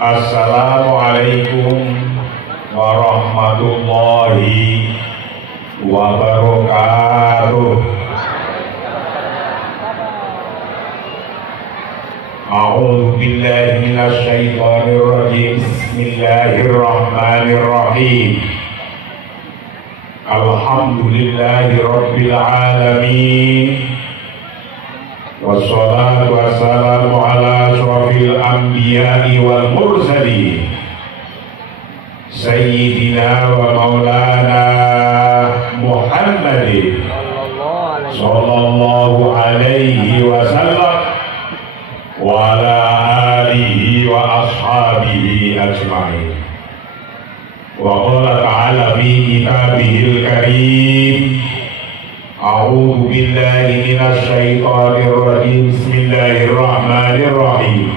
Assalamualaikum warahmatullahi wabarakatuh. A'udzu billahi minasy syaithanir rajim. Bismillahirrahmanirrahim. Alhamdulillahi rabbil alamin. Wassalatu wassalamu ala asyrafil anbiya'i wal mursalin Sayyidina wa maulana Muhammadin sallallahu alaihi wasallam wa ala alihi wa ashabihi ajma'in. Wa qala ta'ala fi kitabihil karim, a'udzu billahi minasy syaithanir rajim. Bismillahirrahmanirrahim.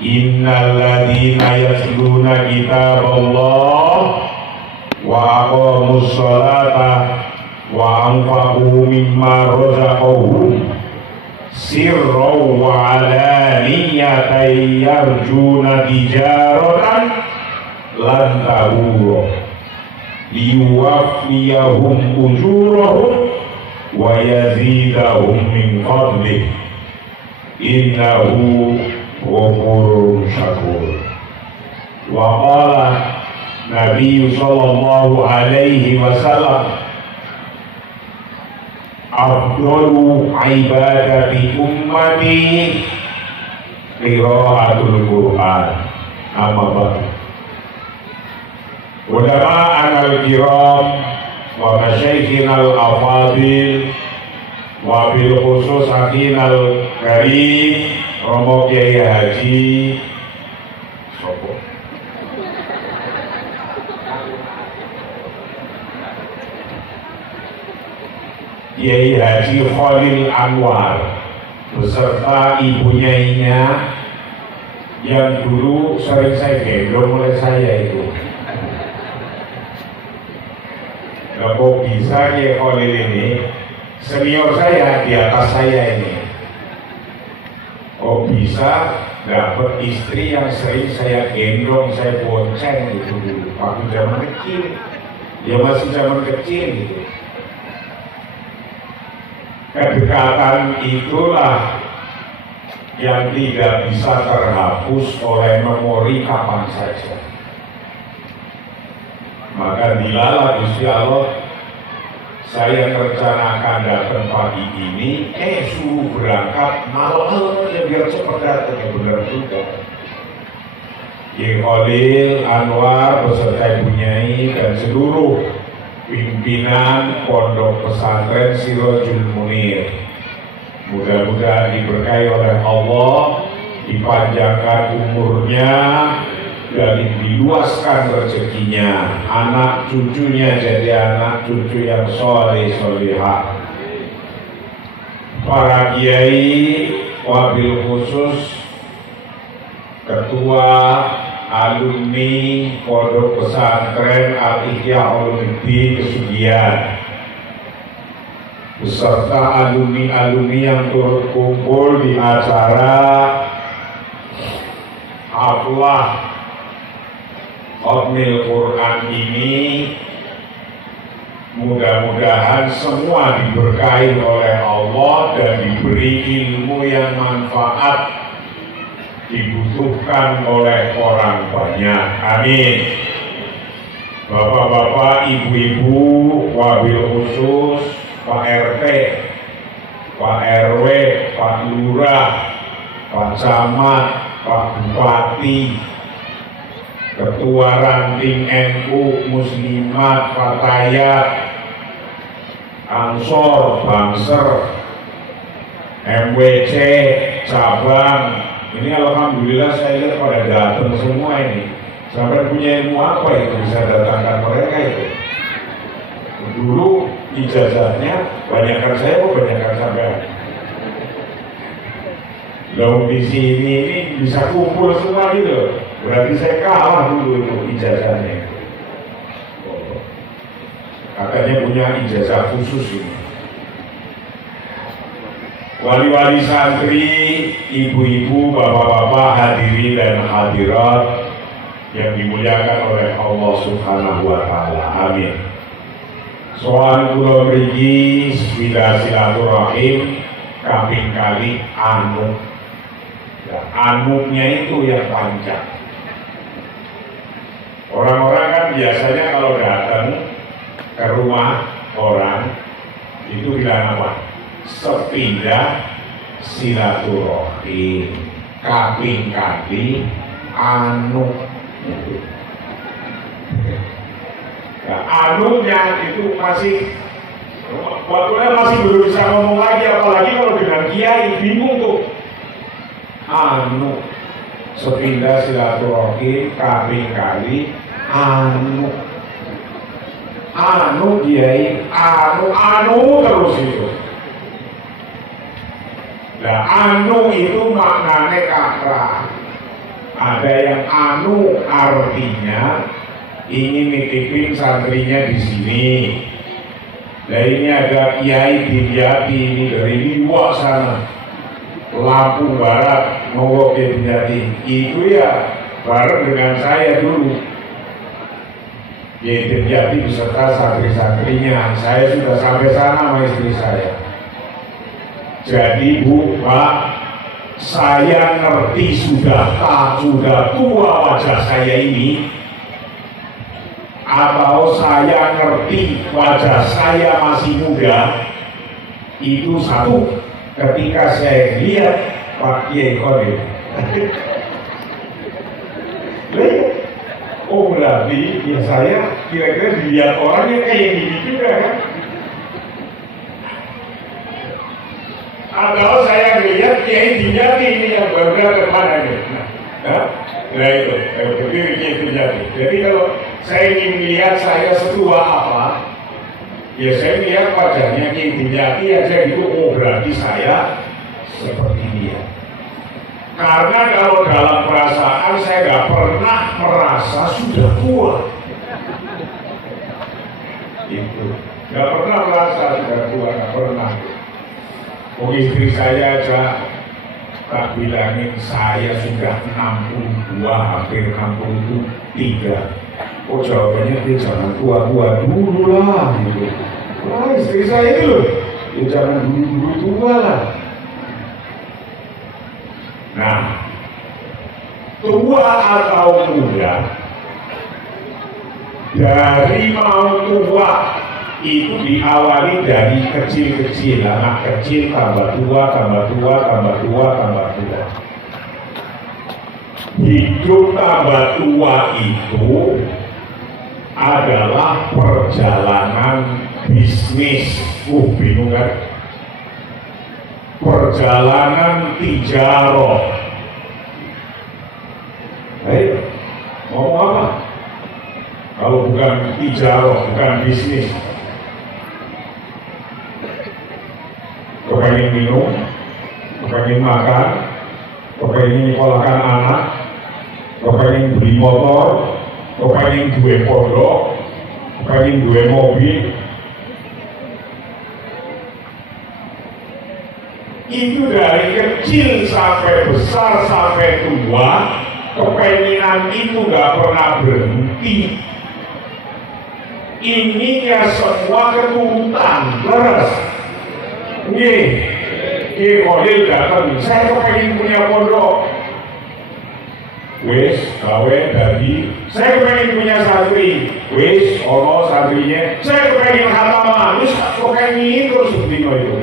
Innal ladzina yatluna kitaballah wa aqamus sholata wa anfaqu mimma razaqahum sirran wa alaniyatan yarjuna tijaratan lan tabur liyuwaffiyahum ujurahum wa yazidahum min fadlih innahu ghafurun syakur. Wa qala Nabi sallallahu alaihi wasallam, afdalu ibadati ummati qiraatul Qur'an. Amma ba'du. Ulama al-kiram wa masyayikhina al-afadil wa bil khusus hakinal karim Romo Kiai Haji sopo Kiai Haji Khalil Anwar beserta ibunya yang dulu sering saya gendong oleh saya itu. Nah, kok bisa Kiai Khalil ini senior saya, di atas saya ini, kok bisa dapat istri yang sering saya gendong, saya bonceng gitu dulu waktu zaman kecil. Dia masih zaman kecil gitu. Kedekatan itulah yang tidak bisa terhapus oleh memori kapan saja. Maka dilala Gusti Allah, saya merencanakan datang pagi ini, suruh berangkat malam ya biar cepat datang. Ya benar juga. Kiai Khalil Anwar beserta ibunyai dan seluruh pimpinan Pondok Pesantren Sirajul Munir, mudah-mudahan diberkahi oleh Allah, dipanjangkan umurnya dan diluaskan rezekinya, anak cucunya jadi anak cucu yang soleh solehah. Para kiai, wabil khusus ketua alumni Pondok Pesantren Al-Ihya Ulumuddin Kesugihan beserta alumni-alumni yang turut kumpul di acara haflah Khatmil Quran ini, mudah-mudahan semua diberkahi oleh Allah dan diberi ilmu yang manfaat, dibutuhkan oleh orang banyak. Amin. Bapak-bapak, ibu-ibu, wabil khusus Pak RT, Pak RW, Pak Lurah, Pak Camat, Pak Bupati, Ketua Ranting NU Muslimat Fatayat, Ansor, Banser, MWC, Cabang. Ini alhamdulillah saya lihat pada datang semua ini. Sampai punya ilmu apa itu bisa datangkan mereka itu. Dulu ijazahnya banyakkan saya, banyakkan sampai. Lalu di sini ini bisa kumpul semua gitu. Berarti saya kalah dulu itu ijazahnya. Katanya punya ijazah khusus ini. wali-wali santri, ibu-ibu, bapak-bapak, hadirin dan hadirat yang dimuliakan oleh Allah Subhanahu wa Ta'ala. Amin. Soal kula mriki silaturahim kaping kali anu. Ya, anunya itu yang panjang. Orang-orang kan biasanya kalau datang ke rumah orang itu bilang apa? Sepindah silaturahim kaping kali anu. Nah, anunya itu masih waktunya masih belum bisa ngomong lagi, apalagi kalau dengan kiai bingung tuh. Anu sepindah silaturahim kaping kali anu kiai anu terus itu. Nah, anu itu maknanya kakrah. Ada yang anu artinya ingin nitipin santrinya di sini. Nah, ini ada kiai Dimyati ini dari luar sana, Lampung Barat, mau ke Dimyati. Itu ya bareng dengan saya dulu. Ya, Dimyati beserta santri-santrinya. Saya sudah sampai sana sama istri saya. Jadi Bu, Pak, saya ngerti sudah tua wajah saya ini, atau saya ngerti wajah saya masih muda, itu satu ketika saya lihat Pak Kiai Khalil. Oh berarti ya saya kira-kira dilihat orangnya kayak gini juga kan? Atau saya melihat Kiai Dimyati ini yang berbeda kemana ini? Nah itu, berdiri Kiai Dimyati. Jadi kalau saya ingin melihat saya setua apa, ya saya melihat wajahnya Kiai Dimyati aja gitu. Oh berarti saya seperti dia. Karena kalau dalam perasaan saya nggak pernah merasa sudah tua. Itu nggak pernah merasa sudah tua, nggak pernah. Oh, istri saya aja tak bilangin saya sudah 62, hampir 63. Oh jawabannya dia jangan tua-tua dulu lah gitu. Wah istri saya itu loh, ya jangan dulu tua lah. Nah, tua atau muda, dari mau tua itu diawali dari kecil-kecil, anak kecil tambah tua, tambah tua, tambah tua, tambah tua. Hidup tambah tua itu adalah perjalanan bisnis. Bingung kan? Perjalanan tijarah. Baik, ngomong apa? Kalau bukan tijarah, bukan bisnis. Kepengen minum, kepengen makan, kepengen nyekolahkan anak, kepengen beli motor, kepengen duwe pondok, kepengen duwe mobil. Itu dari kecil sampai besar sampai tua, kepenginan itu nggak pernah berhenti. Ininya semua keturutan, leres. Kiai Khalil datang, saya kepengen punya pondok. Wis, gawe dari, saya kepengen punya santri. Wis, ono santrinya. Saya kepengen khataman, wis kepengen terus sebino itu.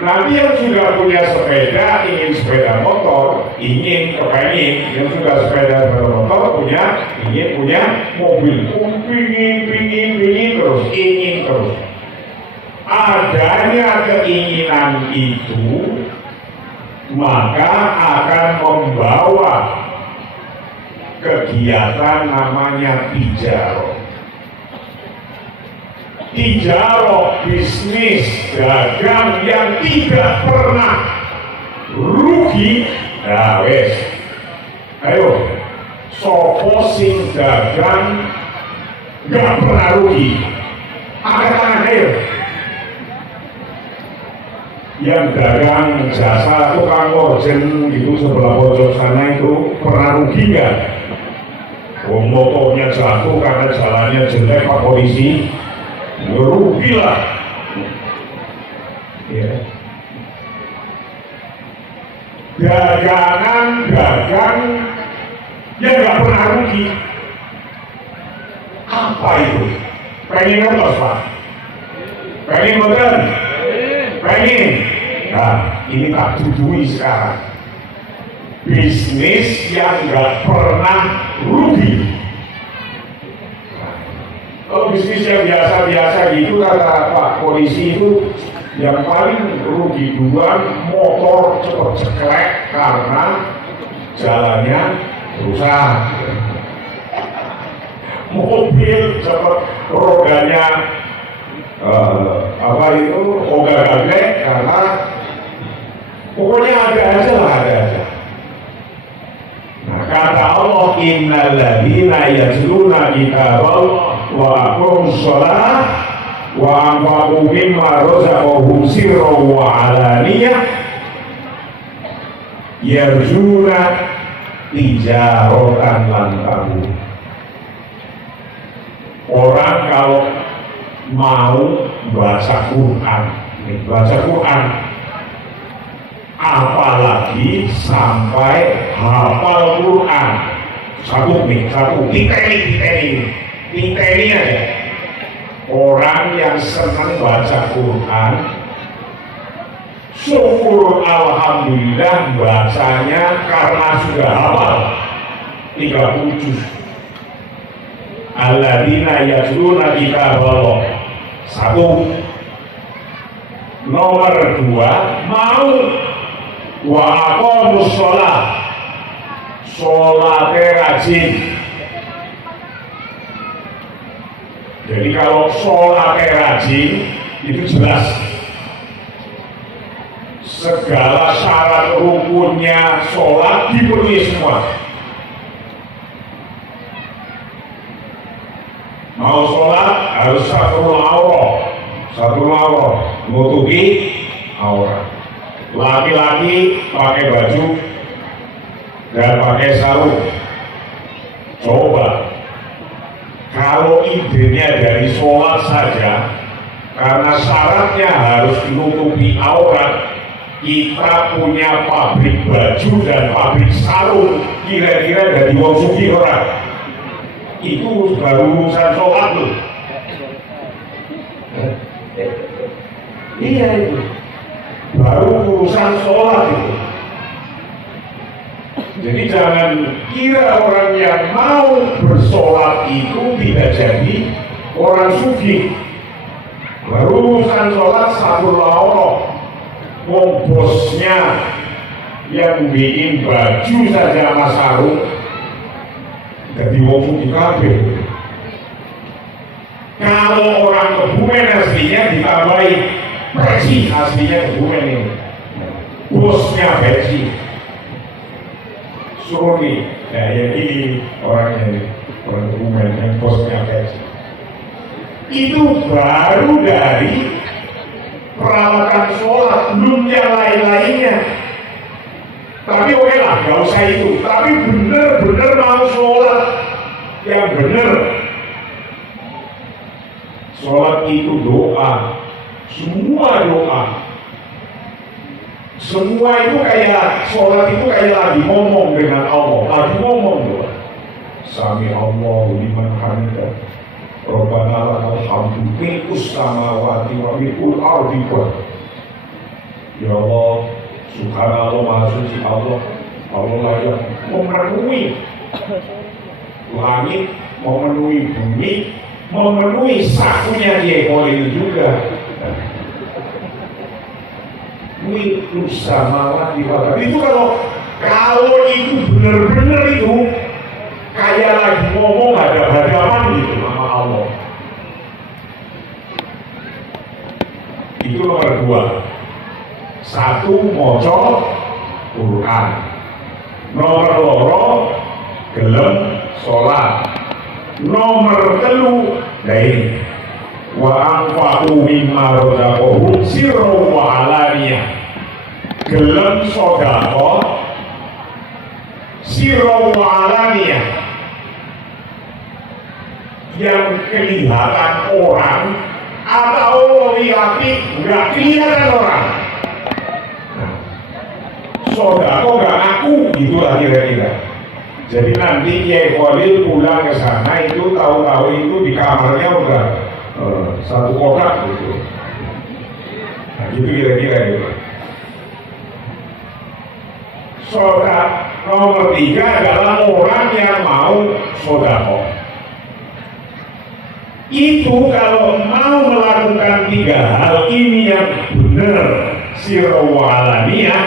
Nanti yang sudah punya sepeda, ingin sepeda motor, ingin kepengen, yang sudah sepeda motor punya, ingin punya mobil. Pingin terus, ingin terus. Adanya keinginan itu maka akan membawa kegiatan namanya tijarah. Tijarah, bisnis, dagang yang tidak pernah rugi. Nah wes, ayo sopo sing dagang gak pernah rugi, angkat tangan ayo. yang dagang jasa tukang ojek itu sebelah pojok sana itu pernah rugi nggak? Motornya jatuh karena jalannya jelek Pak Polisi, rugi lah. Ya. Dagang yang nggak pernah rugi. Apa itu? Pengen ngertos Pak? Pengen modern? Pengen? Nah, ini tak tujuhi sekarang. Bisnis yang nggak pernah rugi. Kalau bisnis yang biasa-biasa gitu kata Pak Polisi itu yang paling rugi duluan motor cepet ceklek karena jalannya rusak. Mobil cepet rodanya ogah-gagek karena pokoknya ada aja lah, ada aja. Nah, kata Allah, innal ladzina yatluna kitaballah wa aqamus shalah wa anfaqu mimma razaqahum sirran wa alaniyah yarjuna tijaratan lan tabur. Orang kalau mau baca Quran, apalagi sampai hafal Quran, satu titeni aja. Orang yang senang baca Quran, syukur alhamdulillah bacanya karena sudah hafal 30 juz. Alladzina yatluna kitaballah. Satu. Nomor dua, mau wa aqamus shalah, sholatnya rajin. Jadi kalau sholatnya rajin itu jelas segala syarat rukunnya sholat dipenuhi semua. Mau sholat harus satrul aurat, nutupi aurat. Laki-laki pakai baju dan pakai sarung. Coba kalau idenya dari sholat saja, karena syaratnya harus menutupi aurat, kita punya pabrik baju dan pabrik sarung, kira-kira dari wong sugih orang. Itu baru urusan sholat loh. Iya itu baru urusan sholat itu. Jadi jangan kira orang yang mau bersolat itu tidak jadi orang sugih. Baru urusan sholat satu lawan, bosnya yang bikin baju saja sama sarung jadi wong di kabeh. Kalau orang Kebumen aslinya ditambahi Beci, aslinya Kebumen ini, bosnya Beci. Suruh nih, ya ini orangnya ini, orang Kebumen yang bosnya Beci. Itu baru dari peralatan sholat, belum yang lain-lainnya. Tapi oke lah, gak usah itu. Tapi bener-bener mau sholat yang bener. Sholat itu doa, semua doa. Semua itu kayak sholat itu kayak lagi ngomong dengan Allah, lagi ngomong doa. Sami Allahu liman hamidah. Rabbana lakal hamdu mil'us samawati wa mil'ul ardi. Ya Allah, subhanallah, maha suci Allah. Allah lah yang memenuhi langit, memenuhi bumi, memenuhi sakunya dia boleh juga. Mil'us samawati wa mil'ul. Itu kalau itu benar-benar itu kayak lagi ngomong hadap-hadapan gitu sama Allah. Itu nomor dua. Satu, moco Quran. Nomor loro, gelem sholat. Nomor telu, dari wa anfaqu mimma razaqahum sirran wa alaniyah. Gelem sedekah sirran wa alaniyah, yang kelihatan orang atau tapi nggak kelihatan orang. Sodako nggak ngaku, gitulah kira-kira. Jadi nanti Kiai Khalil pulang ke sana itu tahu-tahu itu di kamarnya udah satu kotak gitu. Nah, gitu kira-kira gitu. Sodako nomor 3 adalah orang yang mau sodako. Itu kalau mau melakukan 3 hal ini yang benar, sirran wa alaniyah,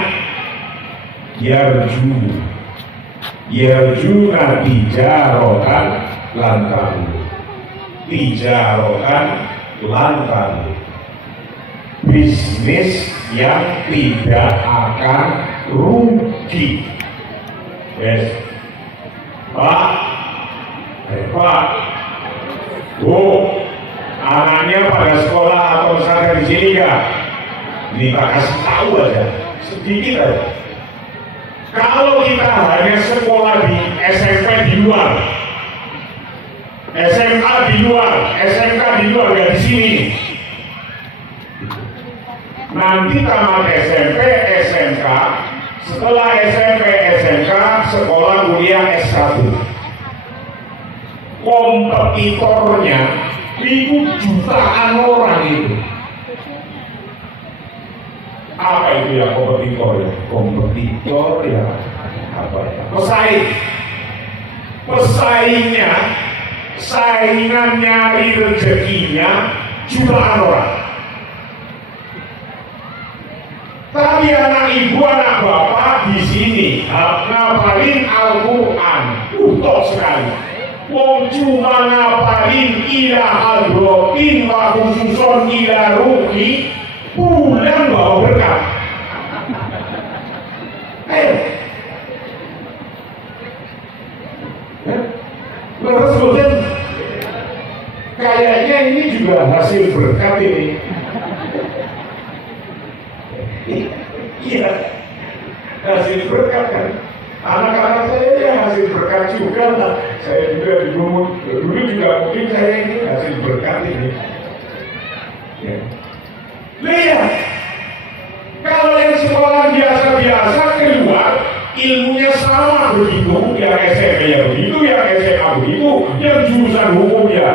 yarjuna tijarotan lantaru, bisnis yang tidak akan rugi. Yes, Pak, anaknya pada sekolah atau misalnya di sini ya, ini tak kasih tahu aja, sedikit aja. Kalau kita hanya sekolah di SMP di luar, SMA di luar, SMK di luar, nggak di sini. Nanti tamat SMP, SMK, setelah SMP, SMK, sekolah kuliah S1. Kompetitornya itu jutaan orang itu. Apa itu ya kompetitor ya? Kompetitor ya apa ya? Pesaingnya, saingan nyari rezekinya jutaan orang. Tapi anak ibu, anak bapak di sini ngapalin Al-Quran, utuh sekali. Wong cuma ngapalin ila hadrotin wa khususon ila ruhi, pulang bawa berkah. Terus kemudian kayaknya ini juga hasil berkat ini. Iya, hasil berkat kan. Anak-anak saya ya hasil berkat juga lah. Saya juga dulu juga mungkin saya ini hasil berkat ini. Ya. Lihat, kalau yang sekolah biasa-biasa keluar ilmunya sama begitu, yang SMP ya begitu, yang SMA begitu, yang jurusan hukum ya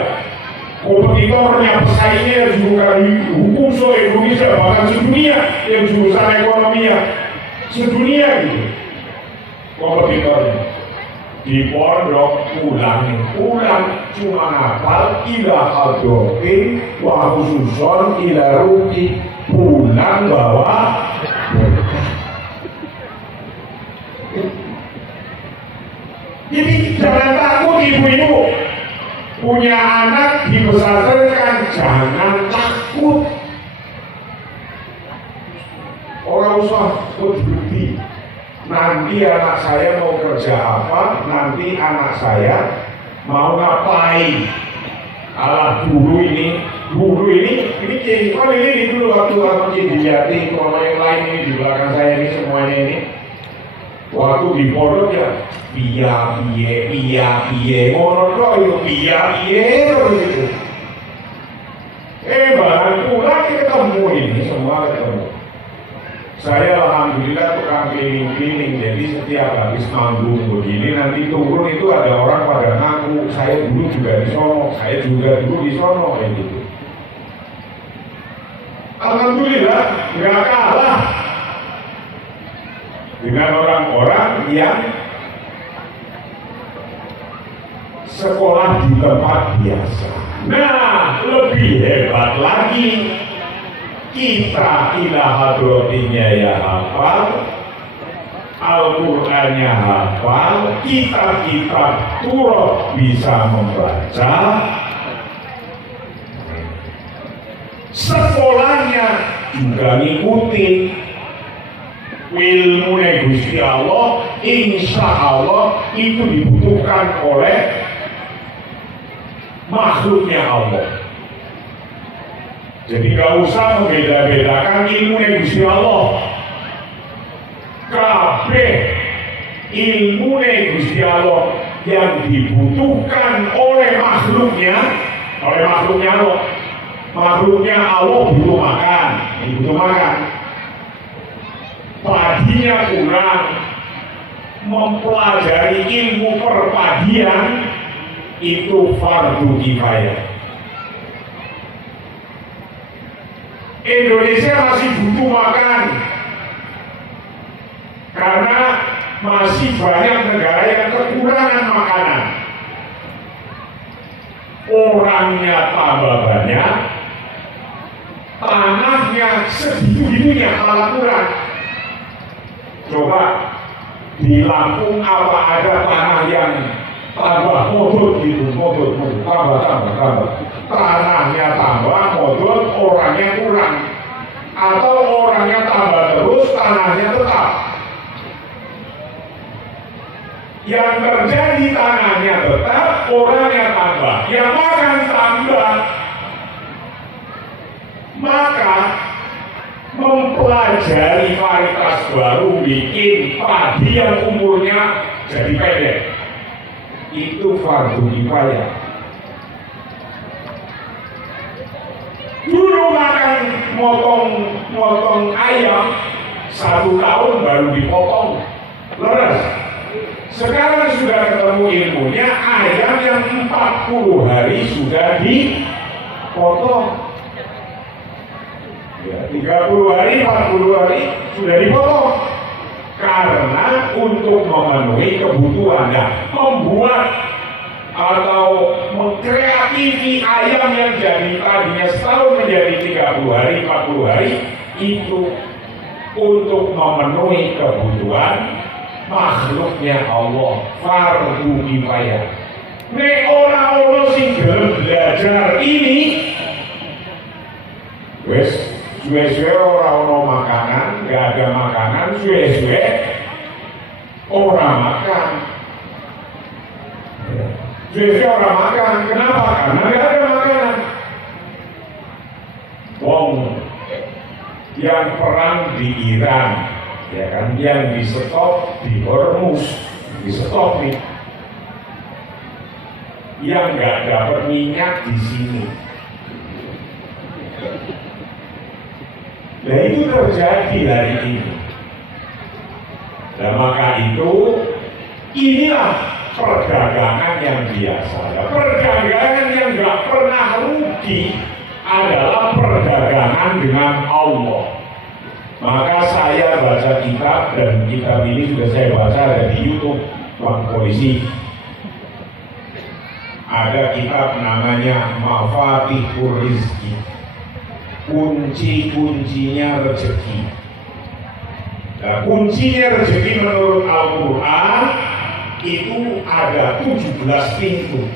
kompetitornya, pesaingnya jurusan hukum se-Indonesia bahkan sedunia, yang jurusan ekonomi ya sedunia gitu kompetitornya. Di pondok pulang cuma ngapal ila hadrotin wa khususon ila ruki, pulang bawa jadi jangan takut ibu-ibu punya anak di pesantren, jangan takut. Orang usah berhenti. Nanti anak saya mau kerja apa, nanti anak saya mau ngapain. Alah dulu ini dulu waktu dilihatin kalau yang lain ini di belakang saya ini semuanya ini. Waktu di pondok ya piye ngono kok itu piye begitu. Barang pulang ketemu ini semua ketemu. Saya alhamdulillah tukang keliling-keliling, jadi setiap habis manggung begini nanti turun itu ada orang pada ngaku saya dulu juga di sono, saya juga dulu di sono kayak gitu. Alhamdulillah nggak kalah dengan orang-orang yang sekolah di tempat biasa. Nah, lebih hebat lagi, kita ila hadrotinya ya hafal, Al-Qur'annya hafal, kitab-kitab turut bisa membaca, sekolahnya juga ngikutin, ilmu Gusti Allah, insya Allah itu dibutuhkan oleh makhluknya Allah. Jadi nggak usah membeda-bedakan ilmu Gusti Allah. Kabeh ilmu Gusti Allah yang dibutuhkan oleh makhluknya Allah. Makhluknya Allah butuh makan, padinya kurang, mempelajari ilmu perpadian itu fardu kifayah. Indonesia masih butuh makan karena masih banyak negara yang kekurangan makanan. Orangnya tambah banyak, tanahnya segitu-gitunya malah kurang. Coba di Lampung apa ada tanah yang tambah modul gitu, modul tambah. Tanahnya tambah, modul, orangnya kurang. Atau orangnya tambah terus, tanahnya tetap. Yang terjadi tanahnya tetap, orangnya tambah. Yang makan tambah. Maka mempelajari varietas baru, bikin padi yang umurnya jadi pendek, itu fardu kifayah. Dulu makan motong ayam 1 tahun baru dipotong, leres. Sekarang sudah ketemu ilmunya, ayam yang 40 hari sudah dipotong. Ya, 30 hari, 40 hari sudah dipotong. Karena untuk memenuhi kebutuhan, membuat atau mengkreatifi ayam yang jadi tadinya setahun menjadi 30 hari, 40 hari, itu untuk memenuhi kebutuhan makhluknya Allah, fardu kifayah. Nek ora sing gelem belajar ini, wes suwe-suwe ora ono makanan, gak ada makanan, suwe-suwe ora makan. Suwe-suwe ora makan, kenapa? Karena gak ada makanan. Wong yang perang di Iran, ya kan, yang di stop di Hormuz, di stop nih, yang nggak dapat minyak di sini. Nah itu terjadi hari ini. Dan maka itu inilah perdagangan yang biasa. Ya, perdagangan yang nggak pernah rugi adalah perdagangan dengan Allah. Maka saya baca kitab, dan kitab ini sudah saya baca dari YouTube Bang Polisi. Ada kitab namanya Mafatihur Rizki, kunci-kuncinya rezeki. Nah, kuncinya rezeki menurut Al-Quran itu ada 17 pintu.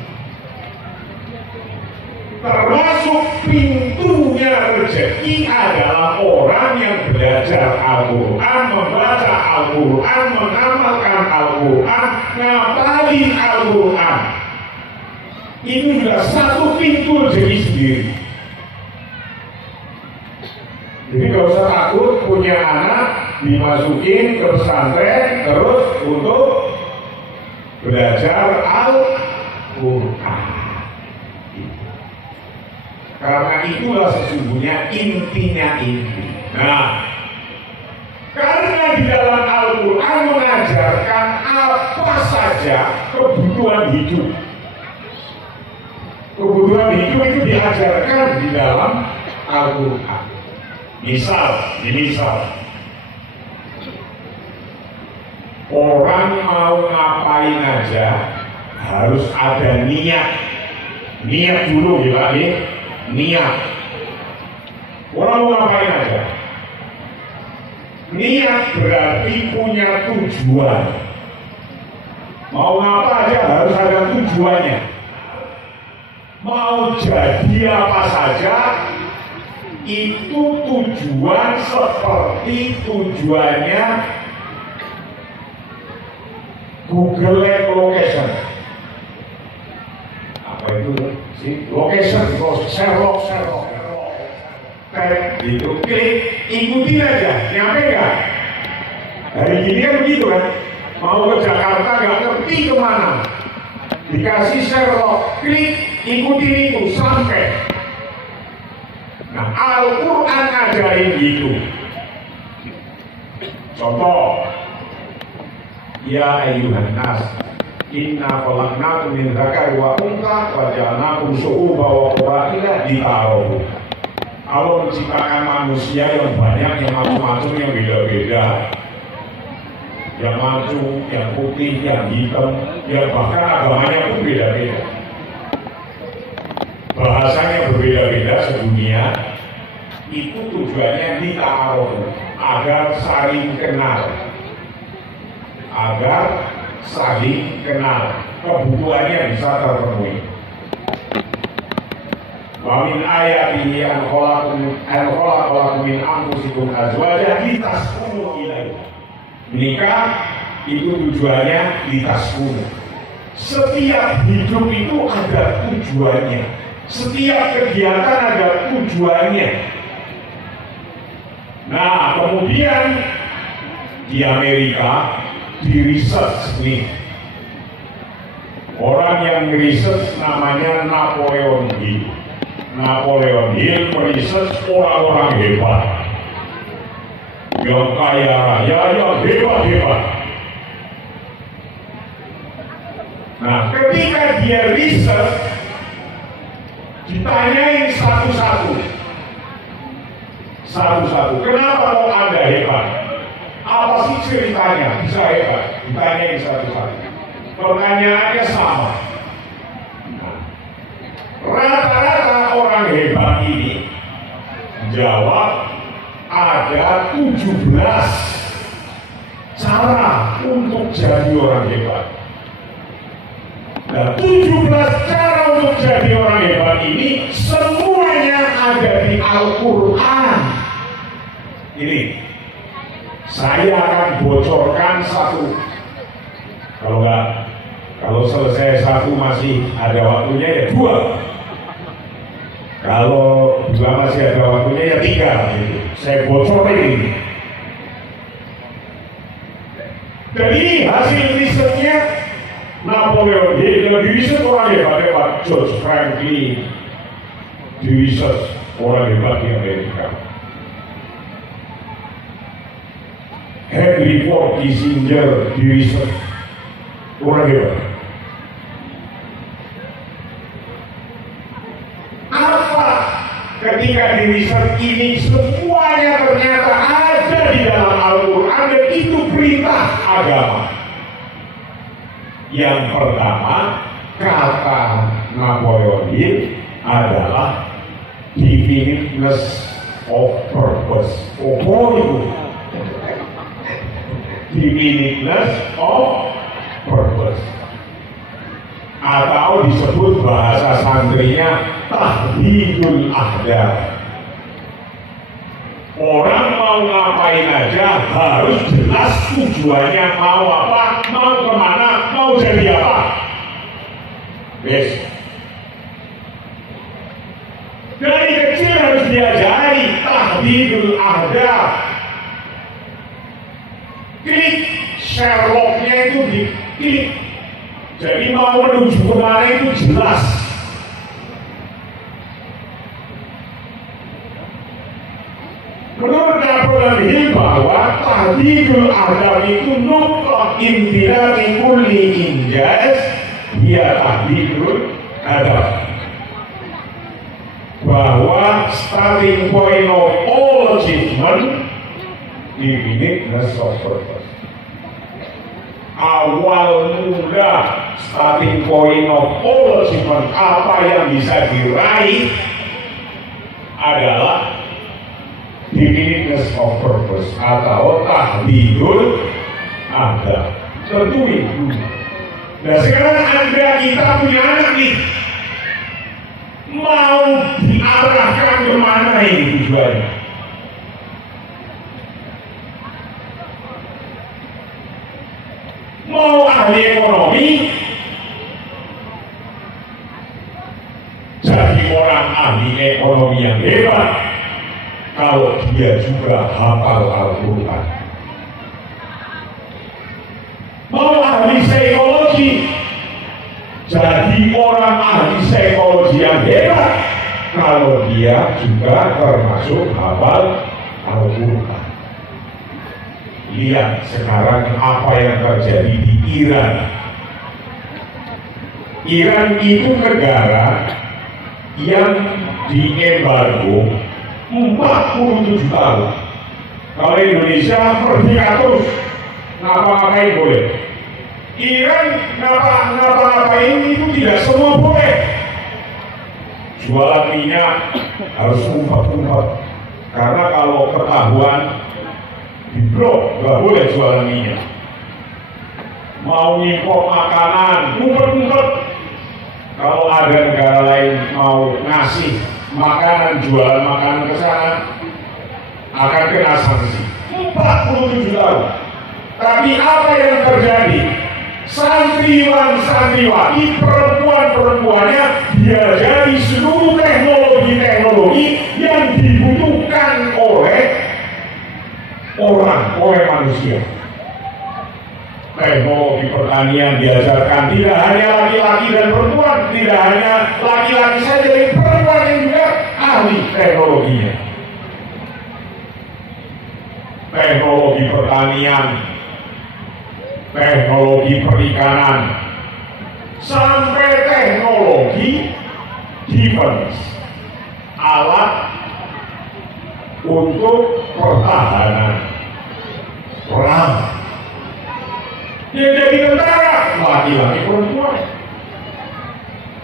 Termasuk pintunya rezeki adalah orang yang belajar Al-Quran, membaca Al-Quran, mengamalkan Al-Quran, ngapalin Al-Quran. Itu sudah satu pintu rezeki sendiri. Jadi gak usah takut punya anak dimasukin ke pesantren terus untuk belajar Al-Quran. Karena itulah sesungguhnya intinya inti. Nah, karena di dalam Al-Quran mengajarkan apa saja kebutuhan hidup. Kebutuhan hidup itu diajarkan di dalam Al-Quran. Misal, orang mau ngapain aja harus ada niat. Niat dulu ya Pak, niat. Orang mau ngapain aja, niat berarti punya tujuan. Mau ngapa aja harus ada tujuannya. Mau jadi apa saja itu tujuan seperti tujuannya Google Location. Apa itu sih? Location, Sherlock. gitu, klik, ikutin aja, nyampe nggak? Hari gini kan begitu kan, mau ke Jakarta nggak ngerti kemana, dikasih Sherlock, klik, ikutin itu sampai. Nah, Al-Quran ajarin gitu. Contoh, ya ayyuhan nas, inna khalaqnakum min dzakari wa untha wa ja'alnakum syu'uban wa qabaila lita'arafu. Allah menciptakan manusia yang banyak, yang macam-macam, yang beda-beda, yang mancung, yang putih, yang hitam, yang bahkan agamanya pun beda-beda, bahasanya berbeda-beda sedunia. Itu tujuannya lita'arafu, agar saling kenal, kebutuhannya bisa terpenuhi. Wa min ayatihi an khalaqakum min anfusikum azwajan litaskunu ilaiha. Menikah itu tujuannya litaskunu. Setiap hidup itu ada tujuannya. Setiap kegiatan ada tujuannya. Nah, kemudian di Amerika di research nih, orang yang research namanya Napoleon Hill. Napoleon Hill meriset orang-orang hebat, yang kaya raya, yang hebat-hebat. Nah, ketika dia riset, ditanyain satu-satu, kenapa kok Anda hebat? Apa sih ceritanya bisa hebat? Ditanyain satu-satu. Pertanyaannya sama. Rata-rata orang hebat ini jawab ada 17 cara untuk jadi orang hebat. Nah, 17 cara untuk jadi orang hebat ini semuanya ada di Al-Quran. Ini saya akan bocorkan satu. Kalau selesai satu masih ada waktunya ya 2. Kalau 2 masih ada waktunya ya 3 gitu. Saya bocorin ini. Dan ini hasil risetnya Napoleon Hill. Yang diriset orang hebat-hebat, George Franklin, diriset orang hebat di Amerika. Henry Ford Kissinger diriset orang hebat. Ketika di riset ini semuanya ternyata ada di dalam Al-Quran dan itu perintah agama. Yang pertama, kata Napoleon Hill adalah definiteness of purpose. Oh itu definiteness of purpose, atau disebut bahasa santrinya tahdidul ahdaf. Orang mau ngapain aja harus jelas tujuannya, mau apa, mau kemana, mau jadi apa. Yes. Dari kecil harus diajari tahdidul ahdaf. Klik Sherlocknya itu diklik. Jadi mau menuju kemana itu jelas. Menurut Napoleon Hill bahwa tahdidul ahdaf itu nuqtah intirami kulli injaz ya tahdidul ahdaf. Bahwa starting point of all achievement diviniteness of purpose. Awal mula starting point of all achievement, apa yang bisa diraih adalah definiteness of purpose atau tahdidul ahdaf. Tentu itu. Nah sekarang kita punya anak nih, mau diarahkan kemana ini tujuannya? Mau ahli ekonomi, jadi orang ahli ekonomi yang hebat, kalau dia juga hafal Al-Quran. Mau ahli psikologi, jadi orang ahli psikologi yang hebat kalau dia juga termasuk hafal Al-Quran. Lihat sekarang apa yang terjadi di Iran. Iran itu negara yang diembargo 47 tahun. Kalau Indonesia merdeka terus, ngapa-ngapain boleh. Iran ngapa-ngapain itu tidak semua boleh. Jualan minyak harus umpet-umpet, karena kalau ketahuan di blok nggak boleh jualan minyak. Mau ngimpor makanan umpet-umpet. Kalau ada negara lain mau ngasih makanan, jualan makanan ke sana, akan kena sanksi 47 tahun. Tapi apa yang terjadi? Santriwan-santriwati, perempuan-perempuannya diajari seluruh teknologi-teknologi yang dibutuhkan oleh manusia. Teknologi pertanian diajarkan tidak hanya laki-laki dan perempuan, tidak hanya laki-laki saja, tapi perempuan yang juga ahli teknologinya. Teknologi pertanian, teknologi perikanan, sampai teknologi defense, alat untuk pertahanan perang. Yang jadi tentara laki-laki perempuan.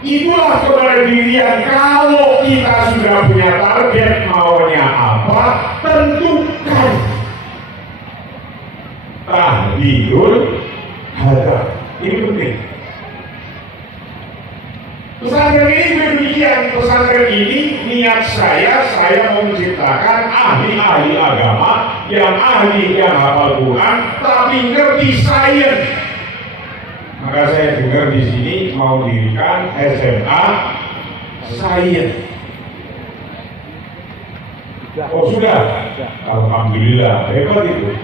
Itulah kemandirian. Kalau kita sudah punya target maunya apa, tentukan. Tahlilul hadaf. Ini penting. Pesantren ini demikian. Pesantren ini niat saya mau menciptakan ahli-ahli agama yang ahli, yang hafal Quran, tapi ngerti sains. Maka saya dengar di sini mau dirikan SMA Sains. Oh sudah, alhamdulillah, hebat itu.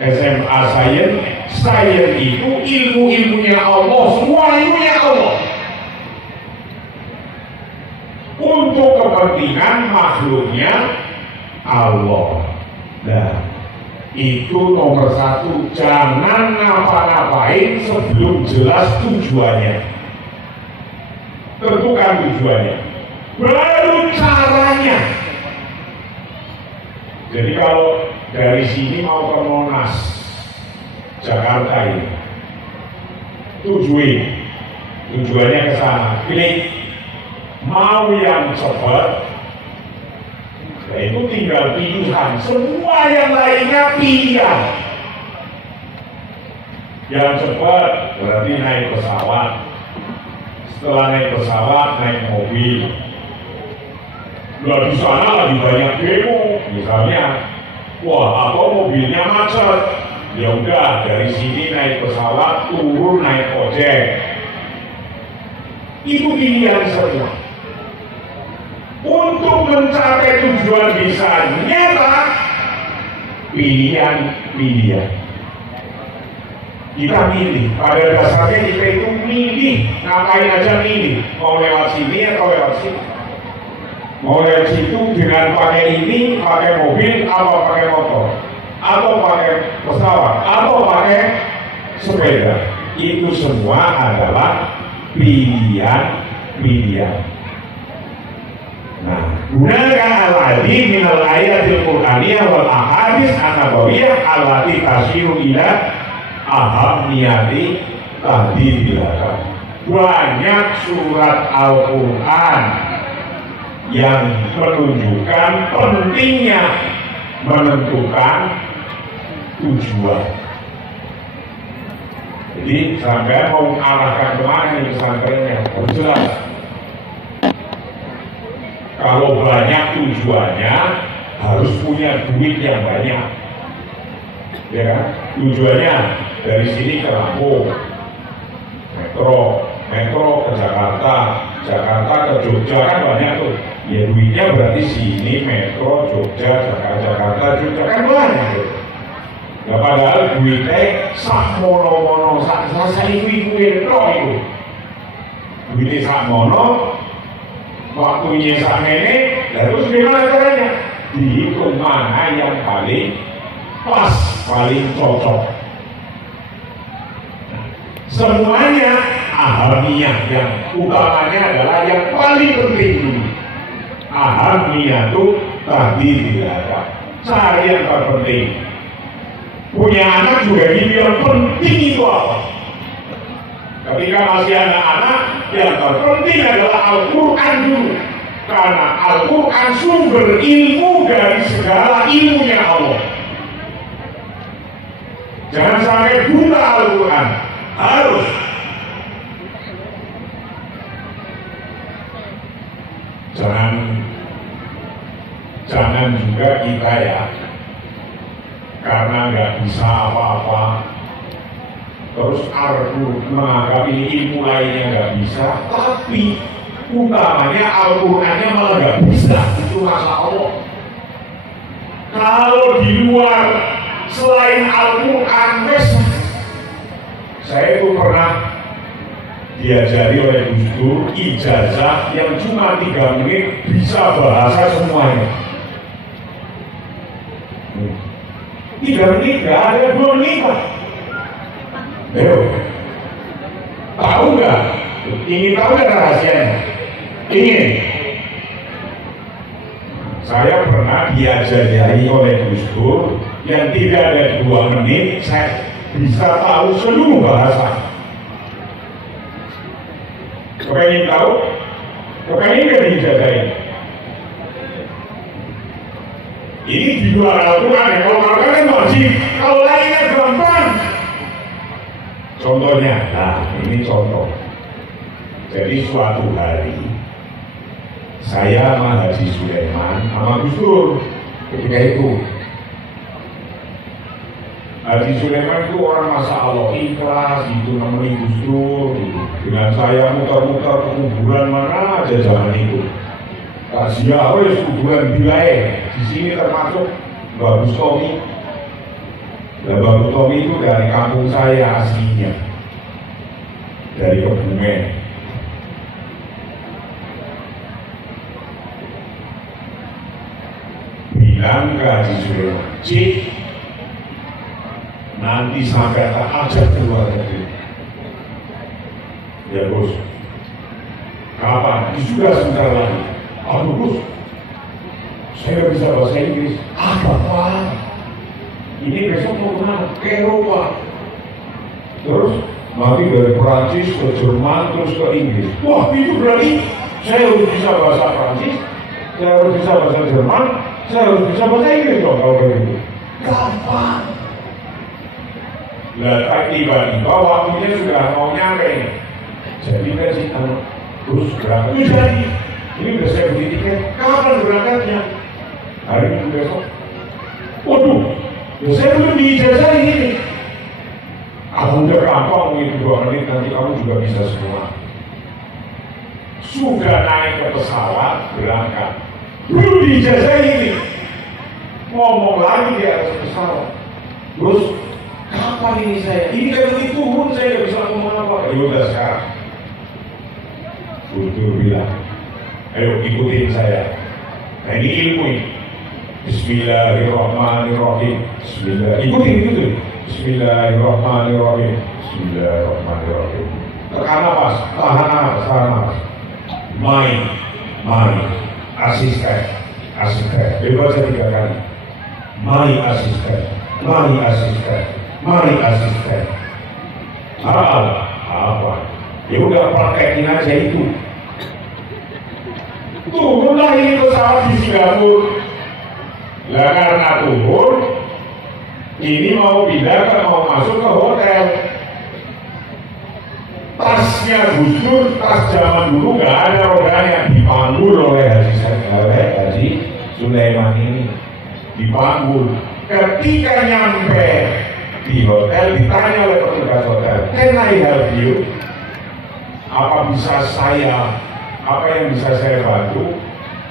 SMA Sains, sains itu ilmu-ilmunya Allah, semua ilmunya Allah. Untuk kepentingan makhluknya Allah. Nah, itu nomor satu. Jangan ngapa-ngapain sebelum jelas tujuannya. Tentukan tujuannya, baru caranya. Jadi kalau dari sini mau ke Monas, Jakarta ini, tujuannya ke sana. Pilih. Mau yang cepat, ya itu tinggal pilihan. Semua yang lainnya pilihan. Yang cepat berarti naik pesawat. Setelah naik pesawat, naik mobil. Nah, di sana lagi banyak demo, misalnya, wah, atau mobilnya macet. Ya udah, dari sini naik pesawat, turun naik ojek. Itu pilihan semua. Untuk mencapai tujuan bisa nyata, pilihan. Kita milih. Pada dasarnya kita itu milih. Ngapain aja milih? Mau lewat sini atau lewat sini? Mau lewat situ dengan pakai ini, pakai mobil, atau pakai motor, atau pakai pesawat, atau pakai sepeda. Itu semua adalah pilihan. Nah, gunakan al-adi minal ayatil Qur'aniyah wal ahadits an-nabawiyah allati tasyiru ila ahamniyati tahdidilaka. Banyak surat Al-Quran yang menunjukkan pentingnya menentukan tujuan. Jadi sampai mau arahkan kemana nih pesantrennya, jelas. Kalau banyak tujuannya harus punya duit yang banyak, ya kan? Tujuannya dari sini ke Lampung, metro ke Jakarta, Jakarta ke Jogja, kan banyak tuh. Ya duitnya berarti sini, Metro, Jogja, Jakarta kan banyak. Ya padahal duitnya sak mono-mono, sak iku itu. Duitnya sak mono, waktunya sak mene, terus gimana caranya? Dihitung mana yang paling pas, paling cocok. Semuanya ahamiyah yang utamanya adalah yang paling penting dulu. Ahamiyah itu tadi tidak ada. Cari yang terpenting. Punya anak juga ini yang penting itu apa? Ketika masih anak-anak, yang terpenting adalah Al-Quran dulu. Karena Al-Quran sumber ilmu dari segala ilmunya Allah. Jangan sampai buta Al-Quran. Harus. Jangan juga kita ya, karena nggak bisa apa-apa, terus menganggap ini ilmu lainnya nggak bisa, tapi utamanya Al-Qurannya malah nggak bisa. Itu masa Allah. Kalau di luar selain Al-Quran, saya itu pernah diajari oleh Gus Dur ijazah yang cuma 3 menit bisa bahasa semuanya. 3 menit nggak ada 2 menit Pak. Tahu nggak? Ingin tahu nggak rahasianya? Ingin. Saya pernah diajari oleh Gus Dur yang tidak ada 2 menit saya bisa tahu seluruh bahasa. Kepengen tahu? Kepengen nggak dijajahin? Ini di luar Al-Quran ya. Kalau Al-Quran kan wajib, kalau lainnya gampang. Contohnya, nah ini contoh. Jadi suatu hari saya sama Haji Sulaiman sama Gus Dur ketika itu. Haji Sulaiman itu orang Masya Allah ikhlas gitu, nemenin Gus Dur gitu. Dengan saya muter-muter ke kuburan mana aja zaman itu. Takziah wes kuburan Bilai di sini termasuk Mbak Bustomi. Mbak Bustomi itu dari kampung saya aslinya, dari Kebumen. Bilang ke Haji Sulaiman, Cik, nanti sampai tak ajak keluar negeri. Ya bos, kapan? Sudah sebentar lagi. Aduh bos, saya nggak bisa bahasa Inggris. Apa? Ini besok mau kemana? Ke Eropa. Terus nanti dari Perancis ke Jerman terus ke Inggris. Wah itu berarti saya harus bisa bahasa Perancis, saya harus bisa bahasa Jerman, saya harus bisa bahasa Inggris dong kalau begitu. Gampang. Lah tiba-tiba waktunya sudah mau nyampe. Jadi kan sih terus berangkat. Jadi ini udah saya beli tiket. Kapan berangkatnya? Hari Minggu besok. Waduh, ya saya belum diijazah ini. Aku udah gampang itu 2 menit nanti kamu juga bisa semua. Sudah naik ke pesawat berangkat. Belum diijazah ini. Ngomong lagi di atas pesawat. Terus kapan ini saya? Ini kan lebih turun saya nggak bisa ngomong apa. Ya udah sekarang. Gus Dur bilang, ayo ikutin saya. Nah ini ilmu ini. Bismillahirrahmanirrahim. Ikutin. Bismillahirrahmanirrahim. Bismillahirrahmanirrahim. Tekan nafas, tahan nafas. My assistant. Bebas 3 kali. My assistant. Apa? Ya udah praktekin aja itu. Turunlah ini pesawat di Singapura. Lah karena turun, ini mau masuk ke hotel. Tasnya Gus Dur, tas zaman dulu nggak ada rodanya, dipanggul oleh Haji Sulaiman ini, dipanggul. Ketika nyampe di hotel, ditanya oleh petugas hotel, "Can I help you?" Apa yang bisa saya bantu?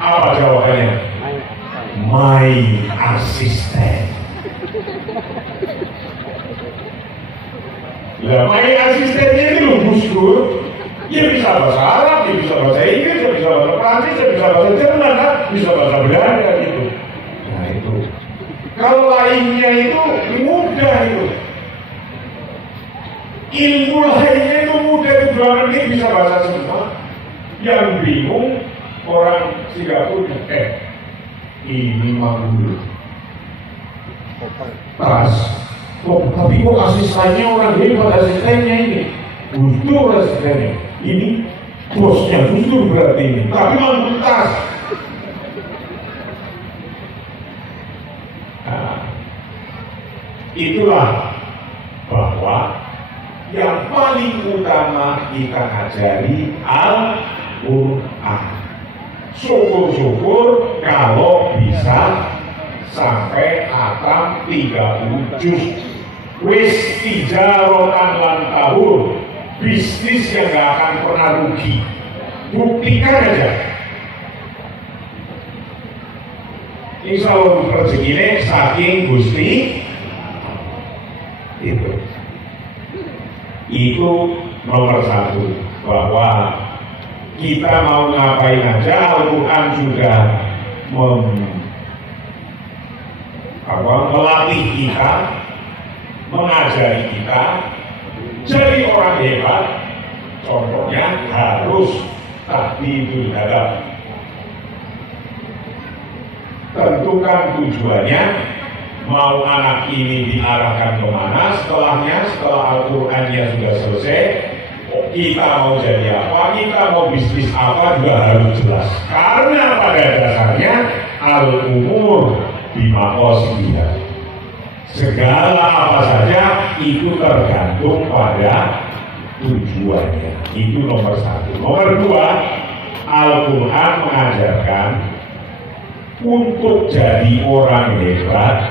Apa jawabannya? My assistant. Lah, my assistantnya ini loh Gus Dur. Dia bisa bahasa Arab, dia bisa bahasa Inggris, dia bisa bahasa Prancis, dia bisa bahasa Jerman, bisa bahasa Belanda gitu. Nah itu. Kalau lainnya itu mudah itu. Ilmu lainnya itu mudah, itu jangan dia bisa bahasa semua. Yang bingung orang Singapura, ini Manggul. Tas. Tapi kok asistennya orang hebat, asistennya ini. Gus asistennya. Ini bosnya Gus berarti ini. Tapi Manggul tas. Nah, itulah bahwa yang paling utama kita ajari Al-Quran. Syukur-syukur kalau bisa sampai khatam 30 juz. Wis tijarotan lan tahur, bisnis yang gak akan pernah rugi. Buktikan aja. Insya Allah rezekinya saking Gusti itu nomor satu, bahwa kita mau ngapain aja Al-Quran sudah melatih kita, mengajari kita jadi orang hebat. Contohnya harus tahdidul hadaf. Tentukan tujuannya, mau anak ini diarahkan kemana setelahnya, setelah Al-Qurannya sudah selesai, kita mau jadi apa, kita mau bisnis apa juga harus jelas. Karena pada dasarnya al-umur bimaqasidiha, segala apa saja itu tergantung pada tujuannya. Itu nomor satu. Nomor dua, Al-Quran mengajarkan untuk jadi orang hebat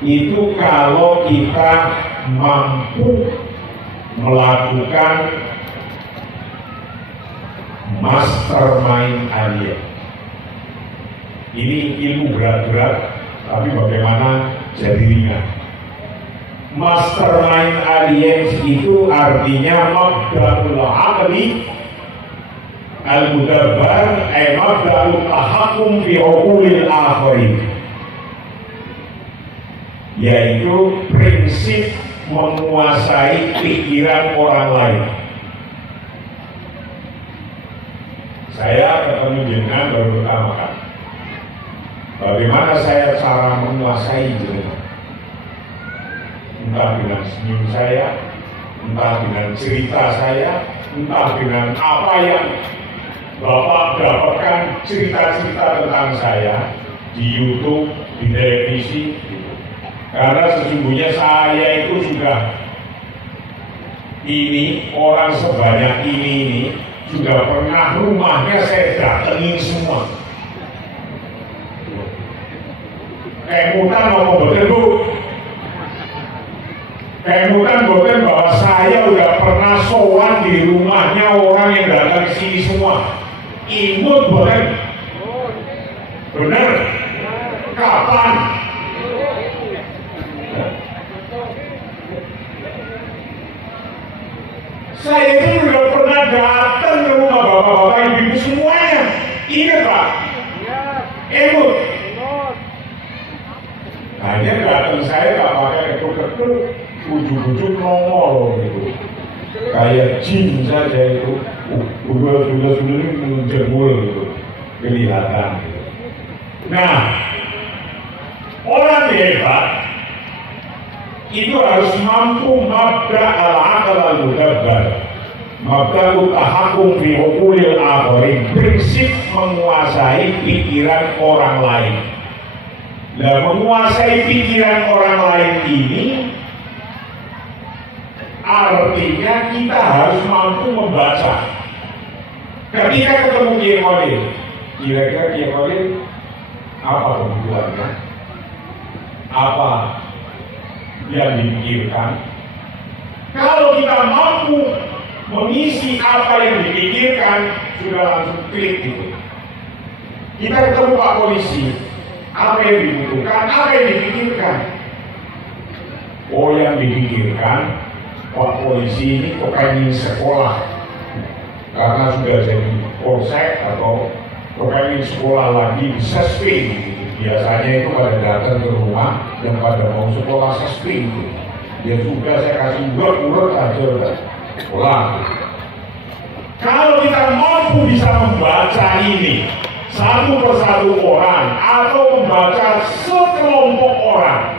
itu kalau kita mampu melakukan mastermind alien. Ini ilmu berat-berat, tapi bagaimana jadi ringan. Mastermind alien itu artinya mabda'ul aqli al-mudabbar, mabda'ul tahakum fi uqulil akharin, yaitu prinsip menguasai pikiran orang lain. Saya ketemu dengan baru pertama kali. Bagaimana saya cara menguasai jenengan? Entah dengan senyum saya, entah dengan cerita saya, entah dengan apa yang Bapak dapatkan cerita-cerita tentang saya di YouTube, di televisi. Karena sesungguhnya saya itu sudah orang sebanyak ini sudah pernah rumahnya saya datengin semua. Kemutan mau betul Bu, kemutan betul bahwa saya udah pernah sowan di rumahnya orang yang datang ke sini semua. Imut betul, benar? Kapan? Saya itu sudah pernah datang ke rumah bapak-bapak ibu-ibu semuanya. Ingat Pak? Imut. Hanya datang saya tak pakai ketuk-ketuk, ujuk-ujuk nongol gitu. Kayak jin saja itu. Sudah menjemur gitu. Kelihatan gitu. Nah, orang hebat itu harus mampu mabda al-aqal al-mudabbar, mabda utahakum fi uqulil akharin, prinsip menguasai pikiran orang lain. Dan menguasai pikiran orang lain ini artinya kita harus mampu membaca. Ketika ketemu Kiai Khalil, kira-kira Kiai Khalil apa kebutuhannya? Apa yang dipikirkan? Kalau kita mampu mengisi apa yang dipikirkan, sudah langsung klik gitu. Kita ketemu Pak Polisi, apa yang dibutuhkan, apa yang dipikirkan? Oh, yang dipikirkan Pak Polisi ini kepengen sekolah karena sudah jadi polsek atau kepengen sekolah lagi di sesping. Biasanya itu pada datang ke rumah dan pada mau sekolah sesping. Ya sudah, saya kasih urut-urut aja udah sekolah. Kalau kita mampu bisa membaca ini satu persatu orang, atau membaca sekelompok orang,